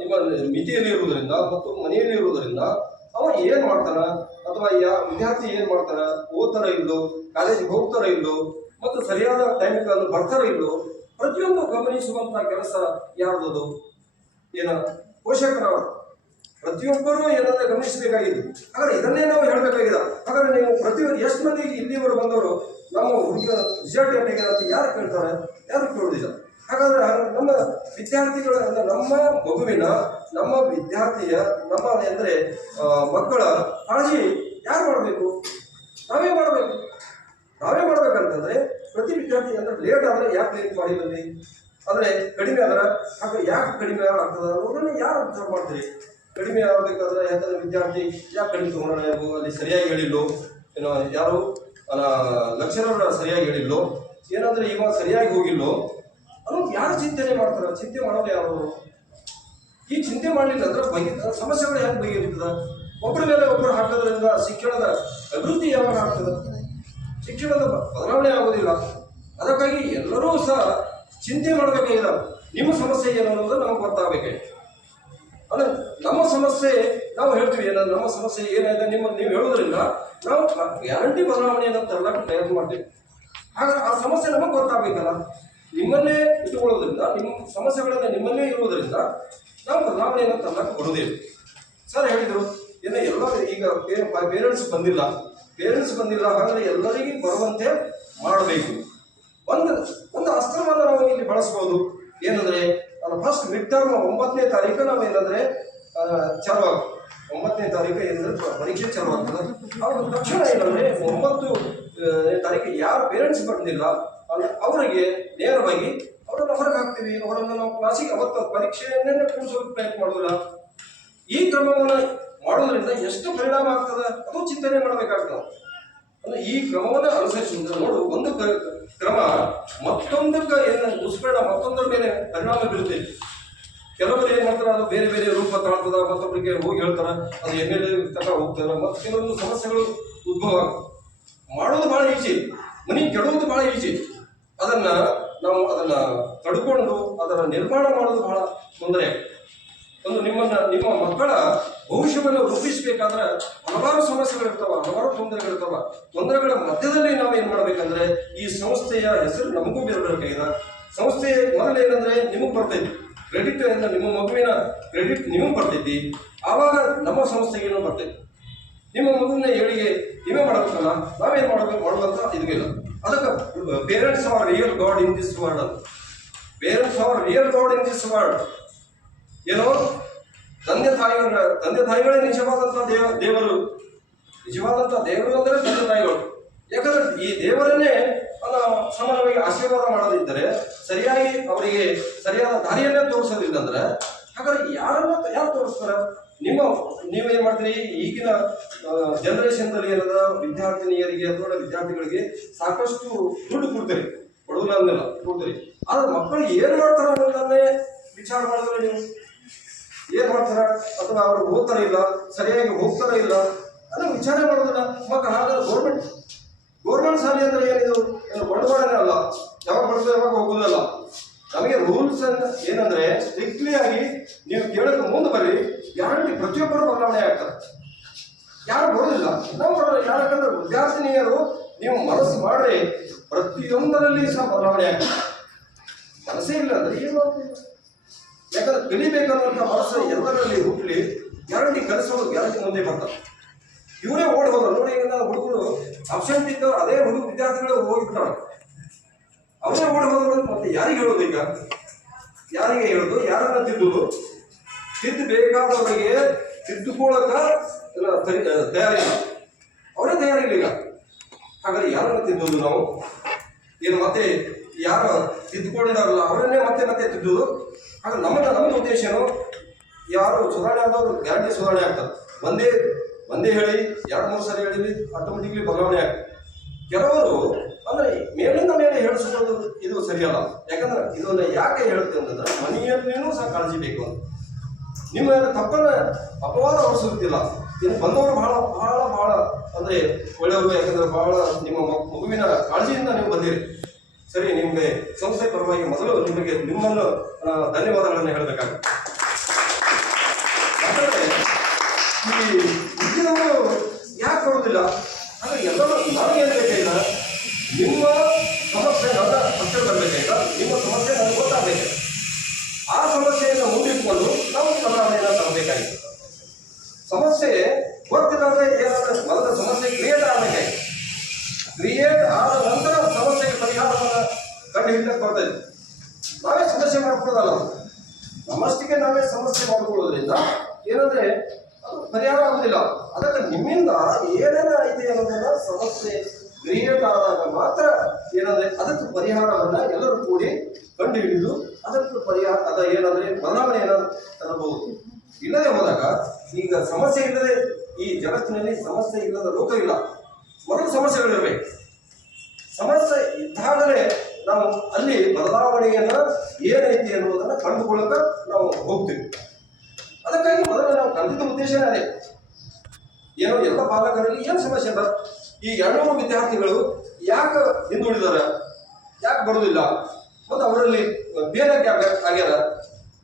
ನಿಮ್ಮ ಮಿತಿಯಲ್ಲಿ ಇರುವುದರಿಂದ ಮತ್ತು ಮನೆಯಲ್ಲಿ ಇರುವುದರಿಂದ ಅವ ಏನ್ ಮಾಡ್ತಾನ ಅಥವಾ ವಿದ್ಯಾರ್ಥಿ ಏನ್ ಮಾಡ್ತಾನ, ಓದ್ತಾರ ಇಲ್ಲೋ, ಕಾಲೇಜಿಗೆ ಹೋಗ್ತಾರ ಇಲ್ಲೋ, ಮತ್ತು ಸರಿಯಾದ ಟೈಮಿಗೆ ಅಲ್ಲಿ ಬರ್ತಾರ ಇಲ್ಲೋ, ಪ್ರತಿಯೊಂದು ಗಮನಿಸುವಂತ ಕೆಲಸ ಯಾರ್ದು? ಪೋಷಕರ ಪ್ರತಿಯೊಬ್ಬರು ಏನಾದ್ರೆ ಗಮನಿಸಬೇಕಾಗಿದೆ. ಹಾಗಾದ್ರೆ ಇದನ್ನೇ ನಾವು ಹೇಳಬೇಕಾಗಿದೆ. ಹಾಗಾದ್ರೆ ನೀವು ಎಷ್ಟು ಮಂದಿ ಇಲ್ಲಿವರು ಬಂದವರು ನಮ್ಮ ಹುಡುಗ ರಿಸಲ್ಟ್ ಏನಾಗಿದೆ ಅಂತ ಯಾರು ಕೇಳ್ತಾರೆ? ಯಾರು ಕೇಳುವುದಿಲ್ಲ. ಹಾಗಾದ್ರೆ ನಮ್ಮ ವಿದ್ಯಾರ್ಥಿಗಳ ನಮ್ಮ ಮಗುವಿನ ನಮ್ಮ ವಿದ್ಯಾರ್ಥಿಯ ನಮ್ಮ ಅಂದ್ರೆ ಮಕ್ಕಳ ಕಾಳಜಿ ಯಾರು ಮಾಡಬೇಕು? ನಾವೇ ಮಾಡಬೇಕು. ನಾವೇ ಮಾಡ್ಬೇಕಂತಂದ್ರೆ ಪ್ರತಿ ವಿದ್ಯಾರ್ಥಿ ಅಂದ್ರೆ ಲೇಟ್ ಆದ್ರೆ ಯಾಕೆ ಲೇಟ್ ಮಾಡಿದಲ್ಲಿ, ಅಂದ್ರೆ ಕಡಿಮೆ ಆದ್ರೆ ಹಾಗೆ ಯಾಕೆ ಕಡಿಮೆ ಆಗ್ತದೆ ಅನ್ನೋದನ್ನ ಯಾರು ಅಬ್ಸರ್ವ್ ಮಾಡ್ತೀರಿ? ಕಡಿಮೆ ಆಗಬೇಕಾದ್ರೆ ಯಾಕಂದ್ರೆ ವಿದ್ಯಾರ್ಥಿ ಯಾಕೆ ಕಡಿಮೆ ತಗೊಂಡ ಅಲ್ಲಿ ಸರಿಯಾಗಿ ಹೇಳಿಲ್ಲೋ, ಯಾರು ಲೆಕ್ಚರರ್ ಸರಿಯಾಗಿ ಹೇಳಿಲ್ಲೋ, ಏನಂದ್ರೆ ಇವಾಗ ಸರಿಯಾಗಿ ಹೋಗಿಲ್ಲೋ ಅನ್ನೋದು ಯಾರು ಚಿಂತನೆ ಮಾಡ್ತಾರೆ? ಚಿಂತೆ ಮಾಡೋದು ಯಾರು? ಈ ಚಿಂತೆ ಮಾಡಲಿಲ್ಲ ಅಂದ್ರೆ ಸಮಸ್ಯೆಗಳು ಯಾಕೆ ಬಗೆಹರಿತದ? ಒಬ್ಬರ ಮೇಲೆ ಒಬ್ಬರು ಹಾಕೋದ್ರಿಂದ ಶಿಕ್ಷಣದ ಅಭಿವೃದ್ಧಿ ಯಾವಾಗ ಆಗ್ತದೆ? ಶಿಕ್ಷಣದ ಬದಲಾವಣೆ ಆಗೋದಿಲ್ಲ. ಅದಕ್ಕಾಗಿ ಎಲ್ಲರೂ ಸಹ ಚಿಂತೆ ಮಾಡಬೇಕಾಗಿಲ್ಲ. ನಿಮ್ಮ ಸಮಸ್ಯೆ ಏನು ಅನ್ನೋದು ನಮಗೆ ಗೊತ್ತಾಗಬೇಕಾಗಿ. ಅಂದ್ರೆ ನಮ್ಮ ಸಮಸ್ಯೆ ನಾವು ಹೇಳ್ತೀವಿ, ಏನಂದ್ರೆ ನಮ್ಮ ಸಮಸ್ಯೆ ಏನಿದೆ ನೀವು ಹೇಳೋದ್ರಿಂದ ನಾವು ಗ್ಯಾರಂಟಿ ಬದಲಾವಣೆಯನ್ನು ತರಲಿಕ್ಕೆ ಪ್ರಯತ್ನ ಮಾಡ್ತೀವಿ. ಹಾಗಾದ್ರೆ ಆ ಸಮಸ್ಯೆ ನಮಗೆ ಗೊತ್ತಾಗಬೇಕಲ್ಲ. ನಿಮ್ಮನ್ನೇ ಇಟ್ಟುಕೊಳ್ಳೋದ್ರಿಂದ ನಿಮ್ಮ ಸಮಸ್ಯೆಗಳನ್ನ ನಿಮ್ಮನ್ನೇ ಇರುವುದರಿಂದ ನಾವು ಬದಲಾವಣೆಯನ್ನು ತರಲಿಕ್ಕೆ ಬರೋದಿಲ್ಲ. ಸರ್ ಹೇಳಿದರು ಎಲ್ಲ ಈಗ ಪೇರೆಂಟ್ಸ್ ಬಂದಿಲ್ಲ ಹಾಗಾದ್ರೆ ಎಲ್ಲರಿಗೂ ಬರುವಂತೆ ಮಾಡಬೇಕು. ಒಂದು ಅಸ್ತ್ರವನ್ನು ನಾವು ಇಲ್ಲಿ ಬಳಸ್ಬೋದು. ಏನಂದ್ರೆ ಫಸ್ಟ್ ಮಿಡ್ ಟರ್ಮ್ 9ನೇ ತಾರೀಕು ನಾವು ಏನಂದ್ರೆ ಚಾಲು 9ನೇ ತಾರೀಕು ಏನಂದ್ರೆ ಪರೀಕ್ಷೆ ಚಾಲು ಆಗ್ತದೆ. ಅವ್ರ ತಕ್ಷಣ ಏನಂದ್ರೆ 9ನೇ ತಾರೀಕು ಯಾರು ಪೇರೆಂಟ್ಸ್ ಬಂದಿಲ್ಲ ಅವರಿಗೆ ನೇರವಾಗಿ ಅವರನ್ನು ಹೊರಗೆ ಹಾಕ್ತೀವಿ. ಅವರನ್ನು ನಾವು ಕ್ಲಾಸಿಗೆ ಅವತ್ತು ಪರೀಕ್ಷೆಯನ್ನೇ ಕೂರಿಸೋಕೆ ಪ್ರಯತ್ನ ಮಾಡೋದಿಲ್ಲ. ಈ ಕ್ರಮವನ್ನು ಮಾಡೋದ್ರಿಂದ ಎಷ್ಟು ಪರಿಣಾಮ ಆಗ್ತದೆ ಅದು ಚಿಂತನೆ ಮಾಡಬೇಕಾಗ್ತದೆ. ಅಂದ್ರೆ ಈ ಕ್ರಮವನ್ನು ಅನುಸರಿಸುವುದನ್ನು ನೋಡು, ಒಂದು ಕ್ರಮ ಮತ್ತೊಂದಕ್ಕೆ ದುಷ್ಪರಿಣಾಮ ಮತ್ತೊಂದರ ಮೇಲೆ ಪರಿಣಾಮ ಬೀರುತ್ತದೆ. ಕೆಲವರು ಏನ್ ಮಾಡ್ತಾರೆ, ಅದು ಬೇರೆ ಬೇರೆ ರೂಪ ತಾಳ್ತದ, ಮತ್ತೊಬ್ಬರಿಗೆ ಹೋಗಿ ಹೇಳ್ತಾರ, ಅದು ಎಮ್ಮೆಲ್ಲೆ ತನಕ ಹೋಗ್ತಾರೆ, ಮತ್ತೆ ಕೆಲವೊಂದು ಸಮಸ್ಯೆಗಳು ಉದ್ಭವ ಮಾಡೋದು ಬಹಳ ಈಜಿ, ಮನೆ ಕೆಡುವುದು ಬಹಳ ಈಜಿ. ನಾವು ಅದನ್ನ ತಡ್ಕೊಂಡು ಅದರ ನಿರ್ಮಾಣ ಮಾಡೋದು ಬಹಳ ತೊಂದರೆ. ಒಂದು ನಿಮ್ಮ ಮಕ್ಕಳ ಭವಿಷ್ಯವನ್ನು ರೂಪಿಸಬೇಕಾದ್ರೆ ಹಲವಾರು ಸಮಸ್ಯೆಗಳಿರ್ತಾವ, ಹಲವಾರು ತೊಂದರೆಗಳಿರ್ತಾವ. ತೊಂದರೆಗಳ ಮಧ್ಯದಲ್ಲಿ ನಾವು ಏನ್ ಮಾಡ್ಬೇಕಂದ್ರೆ ಈ ಸಂಸ್ಥೆಯ ಹೆಸರು ನಮಗೂ ಬರಬೇಕಾಗಿದೆ. ಸಂಸ್ಥೆ ಮೊದಲು ಏನಂದ್ರೆ ನಿಮಗೆ ಬರ್ತೈತಿ ಕ್ರೆಡಿಟ್, ನಿಮ್ಮ ಮಗುವಿನ ಕ್ರೆಡಿಟ್ ನಿಮಗೆ ಬರ್ತೈತಿ, ಆವಾಗ ನಮ್ಮ ಸಂಸ್ಥೆಗೇನೋ ಬರ್ತೈತಿ. ನಿಮ್ಮ ಮಗುವಿನ ಏಳಿಗೆ ನೀವೇ ಮಾಡಬೇಕಲ್ಲ, ನಾವೇನ್ ಮಾಡುವಂತ ಇದಿಲ್ಲ. ಅದಕ್ಕೆ parents are real God in this world ಅಂತ. Parents are real God in this world. ಏನೋ ತಂದೆ ತಾಯಿಗಳೇ ನಿಜವಾದಂತ ದೇವರು. ನಿಜವಾದಂತ ದೇವರು ಅಂದ್ರೆ ತಂದೆ ತಾಯಿಗಳು. ಯಾಕಂದ್ರೆ ಈ ದೇವರನ್ನೇ ಸಮಾನವಾಗಿ ಆಶೀರ್ವಾದ ಮಾಡೋದಿದ್ದರೆ, ಸರಿಯಾಗಿ ಅವರಿಗೆ ಸರಿಯಾದ ದಾರಿಯನ್ನೇ ತೋರಿಸೋದಿಲ್ಲ ಅಂದ್ರೆ, ಹಾಗಾದ್ರೆ ಯಾರು ತೋರಿಸ್ತಾರ? ನೀವೇನ್ ಮಾಡ್ತೀರಿ? ಈಗಿನ ಜನರೇಷನ್ದಲ್ಲಿ ಏನದ ವಿದ್ಯಾರ್ಥಿನಿಯರಿಗೆ ಅಥವಾ ವಿದ್ಯಾರ್ಥಿಗಳಿಗೆ ಸಾಕಷ್ಟು ದುಡ್ಡು ಕೊಡ್ತೀರಿ, ಕೊಡುವುದನ್ನೆಲ್ಲ ಕೊಡ್ತೀರಿ. ಆದ್ರೆ ಮಕ್ಕಳು ಏನ್ ಮಾಡ್ತಾರ ಅನ್ನೋದನ್ನೇ ವಿಚಾರ ಮಾಡಿದ್ರೆ ನೀವು ಏನ್ ಮಾಡ್ತಾರ, ಅಥವಾ ಅವ್ರು ಓದ್ತಾರ ಇಲ್ಲ, ಸರಿಯಾಗಿ ಹೋಗ್ತಾರ ಇಲ್ಲ ಅನ್ನೋ ವಿಚಾರ ಮಾಡೋದಿಲ್ಲ ಮಕ್ಕಳು. ಹಾಗಾದ್ರೆ ಗೌರ್ಮೆಂಟ್ ಶಾಲೆ ಅಂದ್ರೆ ಏನಿದು? ಬಂಡವಾಳನೇ ಅಲ್ಲ, ಯಾವಾಗ ಬರ್ತದೆ ಯಾವಾಗ ಹೋಗೋದಲ್ಲ. ನಮಗೆ ರೂಲ್ಸ್ ಏನಂದ್ರೆ ಸ್ಟ್ರಿಕ್ಟ್ಲಿ ಆಗಿ ನೀವು ಕೇಳೋಕೆ ಮುಂದೆ ಬರ್ರಿ, ಗ್ಯಾರಂಟಿ ಪ್ರತಿಯೊಬ್ಬರು ಬದಲಾವಣೆ ಆಗ್ತಾರೆ. ಯಾರು ಬರೋದಿಲ್ಲ, ನಾವು ಬರೋದಿಲ್ಲ. ಯಾಕಂದ್ರೆ ವಿದ್ಯಾರ್ಥಿನಿಯರು ನೀವು ಮನಸ್ಸು ಮಾಡ್ರಿ, ಪ್ರತಿಯೊಂದರಲ್ಲಿ ಸಹ ಬದಲಾವಣೆ ಆಗ್ತದೆ. ಮನಸ್ಸೇ ಇಲ್ಲ ಅಂದ್ರೆ ಏನು ಮಾಡ್ತೀವಿ? ಯಾಕಂದ್ರೆ ಕಲಿಬೇಕನ್ನುವಂಥ ಮನಸ್ಸು ಎಲ್ಲರಲ್ಲಿ ಹುಟ್ಟಲಿ, ಗ್ಯಾರಂಟಿ ಕಲಿಸೋದು ಗ್ಯಾರಂಟಿ ಮುಂದೆ ಬರ್ತಾರೆ. ಇವರೇ ಓಡಿ ಹೋದ್ರು ನೋಡಿ. ಈಗ ಹುಡುಗರು ಅಬ್ಸೆಂಟ್ ಇದ್ದವ್ರು ಅದೇ ವಿದ್ಯಾರ್ಥಿಗಳು ಹೋಗಿಬಿಟ್ಟಾರೆ, ಅವರೇ ಓಡಿ ಹೋದ್ರು. ಮತ್ತೆ ಯಾರಿಗೆ ಹೇಳೋದು? ಈಗ ಯಾರಿಗೆ ಹೇಳೋದು? ಯಾರನ್ನ ತಿದ್ದುದು? ತಿದ್ದಬೇಕಾದವರಿಗೆ ತಿದ್ದುಕೊಳ್ಳಕ ತಯಾರಿಲ್ಲ, ಅವರೇ ತಯಾರಿಲ್ಲ ಈಗ. ಹಾಗಾದ್ರೆ ಯಾರನ್ನ ತಿದ್ದುದು ನಾವು? ಏನು ಮತ್ತೆ ಯಾರು ತಿದ್ದುಕೊಂಡಿದಾರಲ್ಲ ಅವರನ್ನೇ ಮತ್ತೆ ತಿದ್ದುದು? ಹಾಗಾದ್ರೆ ನಮ್ಮದು ಉದ್ದೇಶ ಏನು? ಯಾರು ಸುಧಾರಣೆ ಆದವರು ಗ್ಯಾರಂಟಿ ಸುಧಾರಣೆ ಆಗ್ತಾರೆ. ಒಂದೇ ಹೇಳಿ 2-3 ಸರಿ ಹೇಳಿದ್ವಿ, ಆಟೋಮೆಟಿಕ್ಲಿ ಬದಲಾವಣೆ ಆಗ್ತದೆ. ಕೆಲವರು ಅಂದ್ರೆ ಮೇಲಿಂದ ಮೇಲೆ ಹೇಳಿಸ್ಕೊಳ್ಳೋದು ಇದು ಸರಿಯಲ್ಲ. ಯಾಕಂದ್ರೆ ಇದನ್ನ ಯಾಕೆ ಹೇಳ್ತೇವೆ ಅಂತಂದ್ರೆ ಮನೆಯಲ್ಲಿನೂ ಸಹ ಕಾಳಜಿ ಬೇಕು ಅಂತ. ನಿಮ್ಮ ತಪ್ಪನ್ನ ಅಪವಾದ ಹೊರಿಸುತ್ತಿಲ್ಲ. ಇನ್ನು ಬಂದವರು ಬಹಳ ಅಂದ್ರೆ ಒಳ್ಳೆಯವರು. ಯಾಕಂದ್ರೆ ಬಹಳ ನಿಮ್ಮ ಮಗುವಿನ ಕಾಳಜಿಯಿಂದ ನೀವು ಬಂದಿರಿ. ಸರಿ, ನಿಮಗೆ ಸಂಸ್ಥೆ ಪರವಾಗಿ ಮೊದಲು ನಿಮ್ಮನ್ನು ಧನ್ಯವಾದಗಳನ್ನು ಹೇಳಬೇಕಾಗುತ್ತೆ. ಯಾಕಂದ್ರೆ ಈ ಉದ್ಯೋಗಗಳು ಯಾಕೆ ಬರುವುದಿಲ್ಲ ಅಂದ್ರೆ ಎಲ್ಲರೂ ನನಗೇನು ಬೇಕಾಗಿಲ್ಲ, ನಿಮ್ಮ ಸಮಸ್ಯೆ ನನ್ನ ಹತ್ತಿರ ಬರಬೇಕಾಗಿಲ್ಲ, ನಿಮ್ಮ ಸಮಸ್ಯೆ ನನಗೆ ಗೊತ್ತಾಗಬೇಕು. ಆ ಸಮಸ್ಯೆಯನ್ನು ಮುಂದಿಟ್ಕೊಂಡು ನಾವು ಬದಲಾವಣೆಯನ್ನು ತರಬೇಕಾಗಿತ್ತು. ಸಮಸ್ಯೆ ಗೊತ್ತಿಲ್ಲದೆ ಏನಾದ್ರೆ ಮೊದಲ ಸಮಸ್ಯೆ ಕ್ರಿಯೇಟ್ ಆಗಬೇಕಾಗಿತ್ತು. ಕ್ರಿಯೇಟ್ ಆದ ನಂತರ ಸಮಸ್ಯೆಗೆ ಪರಿಹಾರವನ್ನು ಕಂಡು ಹಿಡಿದಕ್ಕೆ ಬರ್ತದೆ. ನಾವೇ ಸಮಸ್ಯೆ ಮಾಡ್ಕೊಳ್ಳೋದಲ್ಲ, ನಮ್ಮಷ್ಟಿಗೆ ನಾವೇ ಸಮಸ್ಯೆ ಮಾಡಿಕೊಳ್ಳೋದ್ರಿಂದ ಏನಂದ್ರೆ ಅದು ಪರಿಹಾರ ಆಗುದಿಲ್ಲ. ಅದಕ್ಕೆ ನಿಮ್ಮಿಂದ ಏನೇನು ಐತೆ ಅನ್ನೋದನ್ನ ಸಮಸ್ಯೆ ಕ್ರಿಯೇಟ್ ಆದಾಗ ಮಾತ್ರ ಏನಂದ್ರೆ ಅದಕ್ಕೆ ಪರಿಹಾರವನ್ನ ಎಲ್ಲರೂ ಕೂಡಿ ಕಂಡು ಹಿಡಿದು ಅದಕ್ಕೆ ಪರಿಹಾರ ಏನಂದ್ರೆ ಬದಲಾವಣೆಯನ್ನು ತರಬಹುದು. ಇಲ್ಲದೆ ಹೋದಾಗ ಈಗ ಸಮಸ್ಯೆ ಇಲ್ಲದೆ ಈ ಜಗತ್ತಿನಲ್ಲಿ ಸಮಸ್ಯೆ ಇಲ್ಲದ ಲೋಕ ಇಲ್ಲ. ಮೊದಲು ಸಮಸ್ಯೆಗಳಿರಬೇಕು. ಸಮಸ್ಯೆ ಇದ್ದಾಗಲೇ ನಾವು ಅಲ್ಲಿ ಬದಲಾವಣೆಯನ್ನ ಏನೈತಿ ಅನ್ನೋದನ್ನ ಕಂಡುಕೊಳ್ಳಕ ನಾವು ಹೋಗ್ತೀವಿ. ಅದಕ್ಕಾಗಿ ಮೊದಲು ನಾವು ಕಲಿತ ಉದ್ದೇಶನೇ ಅದೇ. ಏನೋ ಎಲ್ಲ ಪಾಲಕರಲ್ಲಿ ಏನು ಸಮಸ್ಯೆ ಅದ? ಈ 200 ವಿದ್ಯಾರ್ಥಿಗಳು ಯಾಕೆ ಹಿಂದುಳಿದಾರ, ಯಾಕೆ ಬರುವುದಿಲ್ಲ, ಮತ್ತು ಅವರಲ್ಲಿ ಬೇರೆ ಆಗ್ಯಾರ,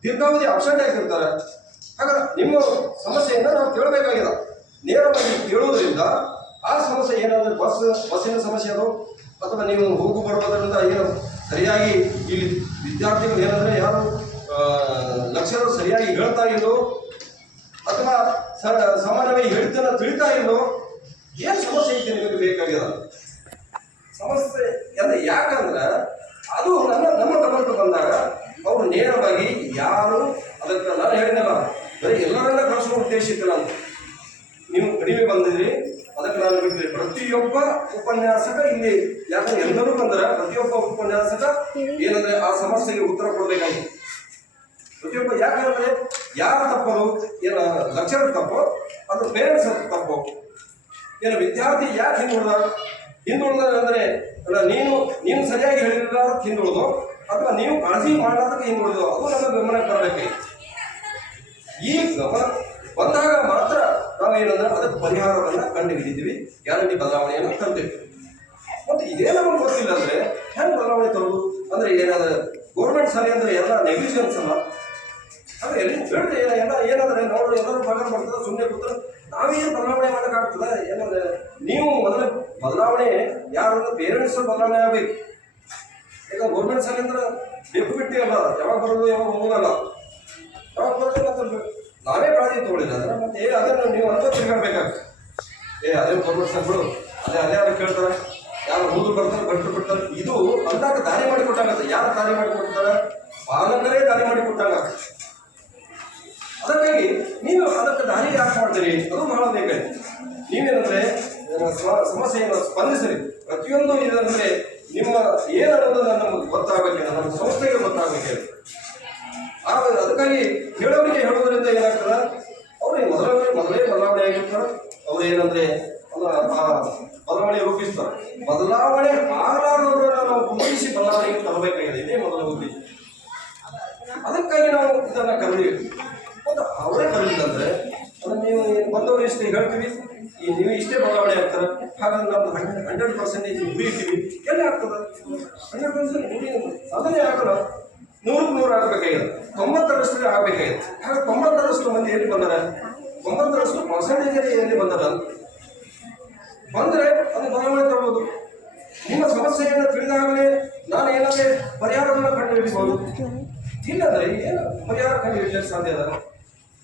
ದೀರ್ಘಾವಧಿ ಅಬ್ಸೆಂಟ್ ಆಗಿರ್ತಾರೆ. ಹಾಗಾದ್ರೆ ನಿಮ್ಮ ಸಮಸ್ಯೆಯನ್ನು ನಾವು ಕೇಳಬೇಕಾಗಿದೆ. ನೇರವಾಗಿ ಕೇಳೋದ್ರಿಂದ ಆ ಸಮಸ್ಯೆ ಏನಾದರೂ ಬಸ್ಸಿನ ಸಮಸ್ಯೆ ಅದು, ಅಥವಾ ನೀವು ಹೋಗು ಬರುವುದರಿಂದ ಏನು ಸರಿಯಾಗಿ ಇಲ್ಲಿ ವಿದ್ಯಾರ್ಥಿಗಳು ಏನಂದ್ರೆ ಯಾರು ಲಕ್ಷ್ಯರು ಸರಿಯಾಗಿ ಹೇಳ್ತಾ ಇಲ್ಲೋ, ಅಥವಾ ಸಾಮಾನ್ಯವಾಗಿ ಹೇಳ್ತಾನ ತಿಳಿತಾ ಇಲ್ಲೋ, ಏನು ಸಮಸ್ಯೆ ಐತೆ ನಿಮಗೆ ಬೇಕಾಗ್ಯದ ಸಮಸ್ಯೆ ಅಂದ್ರೆ. ಯಾಕಂದ್ರೆ ಅದು ನಮ್ಮ ಗಮನಕ್ಕೆ ಬಂದಾಗ ಅವರು ನೇರವಾಗಿ ಯಾರು ಅದಕ್ಕೆ ನಾನು ಹೇಳಿದಲ್ಲ, ಬರೀ ಎಲ್ಲರನ್ನ ಕಳಿಸುವ ಉದ್ದೇಶ ಇತ್ತಲ್ಲ ಅಂತ. ನೀವು ಕಡಿಮೆ ಬಂದಿದ್ರಿ, ಅದಕ್ಕೆ ನಾನು ಬಿಟ್ಟರೆ ಪ್ರತಿಯೊಬ್ಬ ಉಪನ್ಯಾಸಕ ಇಲ್ಲಿ ಯಾಕಂದ್ರೆ ಎಲ್ಲರೂ ಬಂದರೆ ಪ್ರತಿಯೊಬ್ಬ ಉಪನ್ಯಾಸಕ ಏನಂದ್ರೆ ಆ ಸಮಸ್ಯೆಗೆ ಉತ್ತರ ಕೊಡಬೇಕಾಗಿತ್ತು. ಪ್ರತಿಯೊಬ್ಬ ಯಾಕಂದ್ರೆ ಯಾರು ತಪ್ಪದು, ಏನು ಲೆಕ್ಚರರ್ ತಪ್ಪು, ಅದು ಪೇರೆಂಟ್ಸ್ ತಪ್ಪು, ಏನು ವಿದ್ಯಾರ್ಥಿ ಯಾಕೆ ಹಿಂದುಳಿದ ಅಂದ್ರೆ ನೀನು ಸರಿಯಾಗಿ ಹೇಳಿಲ್ಲ ಹಿಂದುಳಿದು, ಅಥವಾ ನೀವು ಕಾಳಜಿ ಮಾಡೋದಕ್ಕೆ ಹಿಂದುಳಿದು, ಅದು ನಮ್ಮ ಗಮನಕ್ಕೆ ಬರಬೇಕಾಗಿತ್ತು. ಈ ಗಮನ ಬಂದಾಗ ಮಾತ್ರ ನಾವೇನಂದ್ರೆ ಅದಕ್ಕೆ ಪರಿಹಾರವನ್ನ ಕಂಡು ಹಿಡಿತೀವಿ, ಗ್ಯಾರಂಟಿ ಬದಲಾವಣೆಯನ್ನು ತಂತೇವೆ. ಮತ್ತು ಇದೇ ನಮಗೆ ಗೊತ್ತಿಲ್ಲ ಅಂದ್ರೆ ಹೆಂಗೆ ಬದಲಾವಣೆ ತರೋದು ಅಂದ್ರೆ ಏನಾದ್ರೆ ಗೌರ್ಮೆಂಟ್ ಶಾಲೆ ಅಂದ್ರೆ ಎಲ್ಲ ನೆಗ್ಲಿಜೆನ್ಸ್ ಅಲ್ಲ. ಹಾಗೆ ಎಲ್ಲಿ ಹೇಳ್ರಿ ಏನಂದ್ರೆ ನೋಡ್ರಿ ಎಲ್ಲರೂ ಬದಲಾವಣೆ ಮಾಡ್ತಾರೆ, ಸುಮ್ಮನೆ ಕೂತಾರೆ, ನಾವೇನು ಬದಲಾವಣೆ ಮಾಡೋಕ್ಕಾಗ್ತದೆ? ಏನಂದ್ರೆ ನೀವು ಮೊದಲ ಬದಲಾವಣೆ ಯಾರು ಪೇರೆಂಟ್ಸ್ ಬದಲಾವಣೆ ಆಗ್ಬೇಕು. ಯಾಕಂದ್ರೆ ಗೌರ್ಮೆಂಟ್ ಶಾಲೆಯಿಂದ ಬೇಕು ಬಿಟ್ಟು ಅಲ್ಲ, ಯಾವಾಗ ಬರೋದು ಯಾವಾಗ ಹೋಗೋದಲ್ಲ, ಯಾವಾಗ ಬರೋದು ಮತ್ತೆ ನಾವೇ ಕಾಳಜಿ ತಗೊಳ್ಳಿಲ್ಲ ಅಂದ್ರೆ ಮತ್ತೆ ಅದನ್ನು ನೀವು ಅಂತ ತಿರ್ಗಾಡ್ಬೇಕಾಗ್ತದೆ. ಅದೇ ಗೌರ್ಮೆಂಟ್ ಶಾಲೆಗಳು ಅದೇ ಅವ್ರು ಕೇಳ್ತಾರೆ, ಯಾರು ಹುಡುಗರು ಬರ್ತಾರೆ ಗಂಟು ಬಿಡ್ತಾರೆ. ಇದು ಅಂದಾಗ ದಾರಿ ಮಾಡಿ ಕೊಟ್ಟಾಗತ್ತೆ. ಯಾರು ದಾರಿ ಮಾಡಿ ಕೊಡ್ತಾರೆ? ಪಾಲಕರೇ ದಾರಿ ಮಾಡಿ ಕೊಟ್ಟಾಗ. ಅದಕ್ಕಾಗಿ ನೀವು ಅದಕ್ಕೆ ದಾರಿ ಯಾಕೆ ಮಾಡ್ತೀರಿ ಅದು ಬಹಳ ಬೇಕಾಗಿ. ನೀವೇನಂದ್ರೆ ಸಮಸ್ಯೆಯನ್ನು ಸ್ಪಂದಿಸಿರಿ. ಪ್ರತಿಯೊಂದು ಇದಂದ್ರೆ ನಿಮ್ಮ ಏನನ್ನೋದು ನಮಗೆ ಗೊತ್ತಾಗಬೇಕಿಲ್ಲ, ನಮ್ಮ ಸಂಸ್ಥೆಗೆ ಗೊತ್ತಾಗಬೇಕಿಲ್ಲ. ಅದಕ್ಕಾಗಿ ಹೇಳೋರಿಗೆ ಹೇಳೋದ್ರಿಂದ ಏನಾಗ್ತದೆ, ಅವ್ರಿಗೆ ಮೊದಲೇ ಬದಲಾವಣೆ ಆಗಿರ್ತಾರೆ. ಅವ್ರು ಏನಂದ್ರೆ ಬದಲಾವಣೆ ರೂಪಿಸ್ತಾರೆ. ಬದಲಾವಣೆ ಆಗಲಾರದವರನ್ನ ನಾವು ಗುರುತಿಸಿ ಬದಲಾವಣೆಗೆ ತರಬೇಕಾಗಿದೆ. ಇದೇ ಮೊದಲ ಉದ್ದೇಶ. ಅದಕ್ಕಾಗಿ ನಾವು ಇದನ್ನ ಕರೀತೀವಿ. ಮತ್ತು ಅವರೇ ಕರೀಲಿಲ್ಲಂದ್ರೆ ಅದನ್ನು ನೀವು ಬಂದವರು ಇಷ್ಟೇ ಹೇಳ್ತೀವಿ, ನೀವು ಇಷ್ಟೇ ಬದಲಾವಣೆ ಆಗ್ತಾರೆ, ಹಾಗಾಗಿ ನಾವು 100% ಗುರಿ ಇರ್ತೀವಿ. ಎಲ್ಲಿ ಆಗ್ತದೆ? 100% ಗುರಿ ಸಾಧನೆ ಆಗಲ್ಲ. 100% ಆಗಬೇಕಾಗಿದೆ, 90% ಆಗಬೇಕಾಗಿದೆ. ಹಾಗೆ 90% ಮಂದಿ ಎಲ್ಲಿ ಬಂದಾರೆ? 90% ಎಲ್ಲಿ ಬಂದಾರ? ಬಂದರೆ ಅದು ಬದಲಾವಣೆ ತರ್ಬೋದು. ನಿಮ್ಮ ಸಮಸ್ಯೆಯನ್ನು ತಿಳಿದಾಗಲೇ ನಾನು ಏನಾದ್ರೆ ಪರಿಹಾರವನ್ನು ಕಂಡು ಹಿಡಿಬಹುದು. ಇಲ್ಲಂದ್ರೆ ಏನು ಪರಿಹಾರ ಕಂಡು ಹಿಡಿಯಲಿಕ್ಕೆ ಸಾಧ್ಯ ಅದ?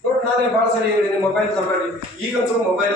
ನೋಡಿ, ನಾನೇ ಭಾಳ ಸರಿ ಹೇಳಿ ಮೊಬೈಲ್ ತರಬೇಡಿ, ಈಗಂತೂ ಮೊಬೈಲ್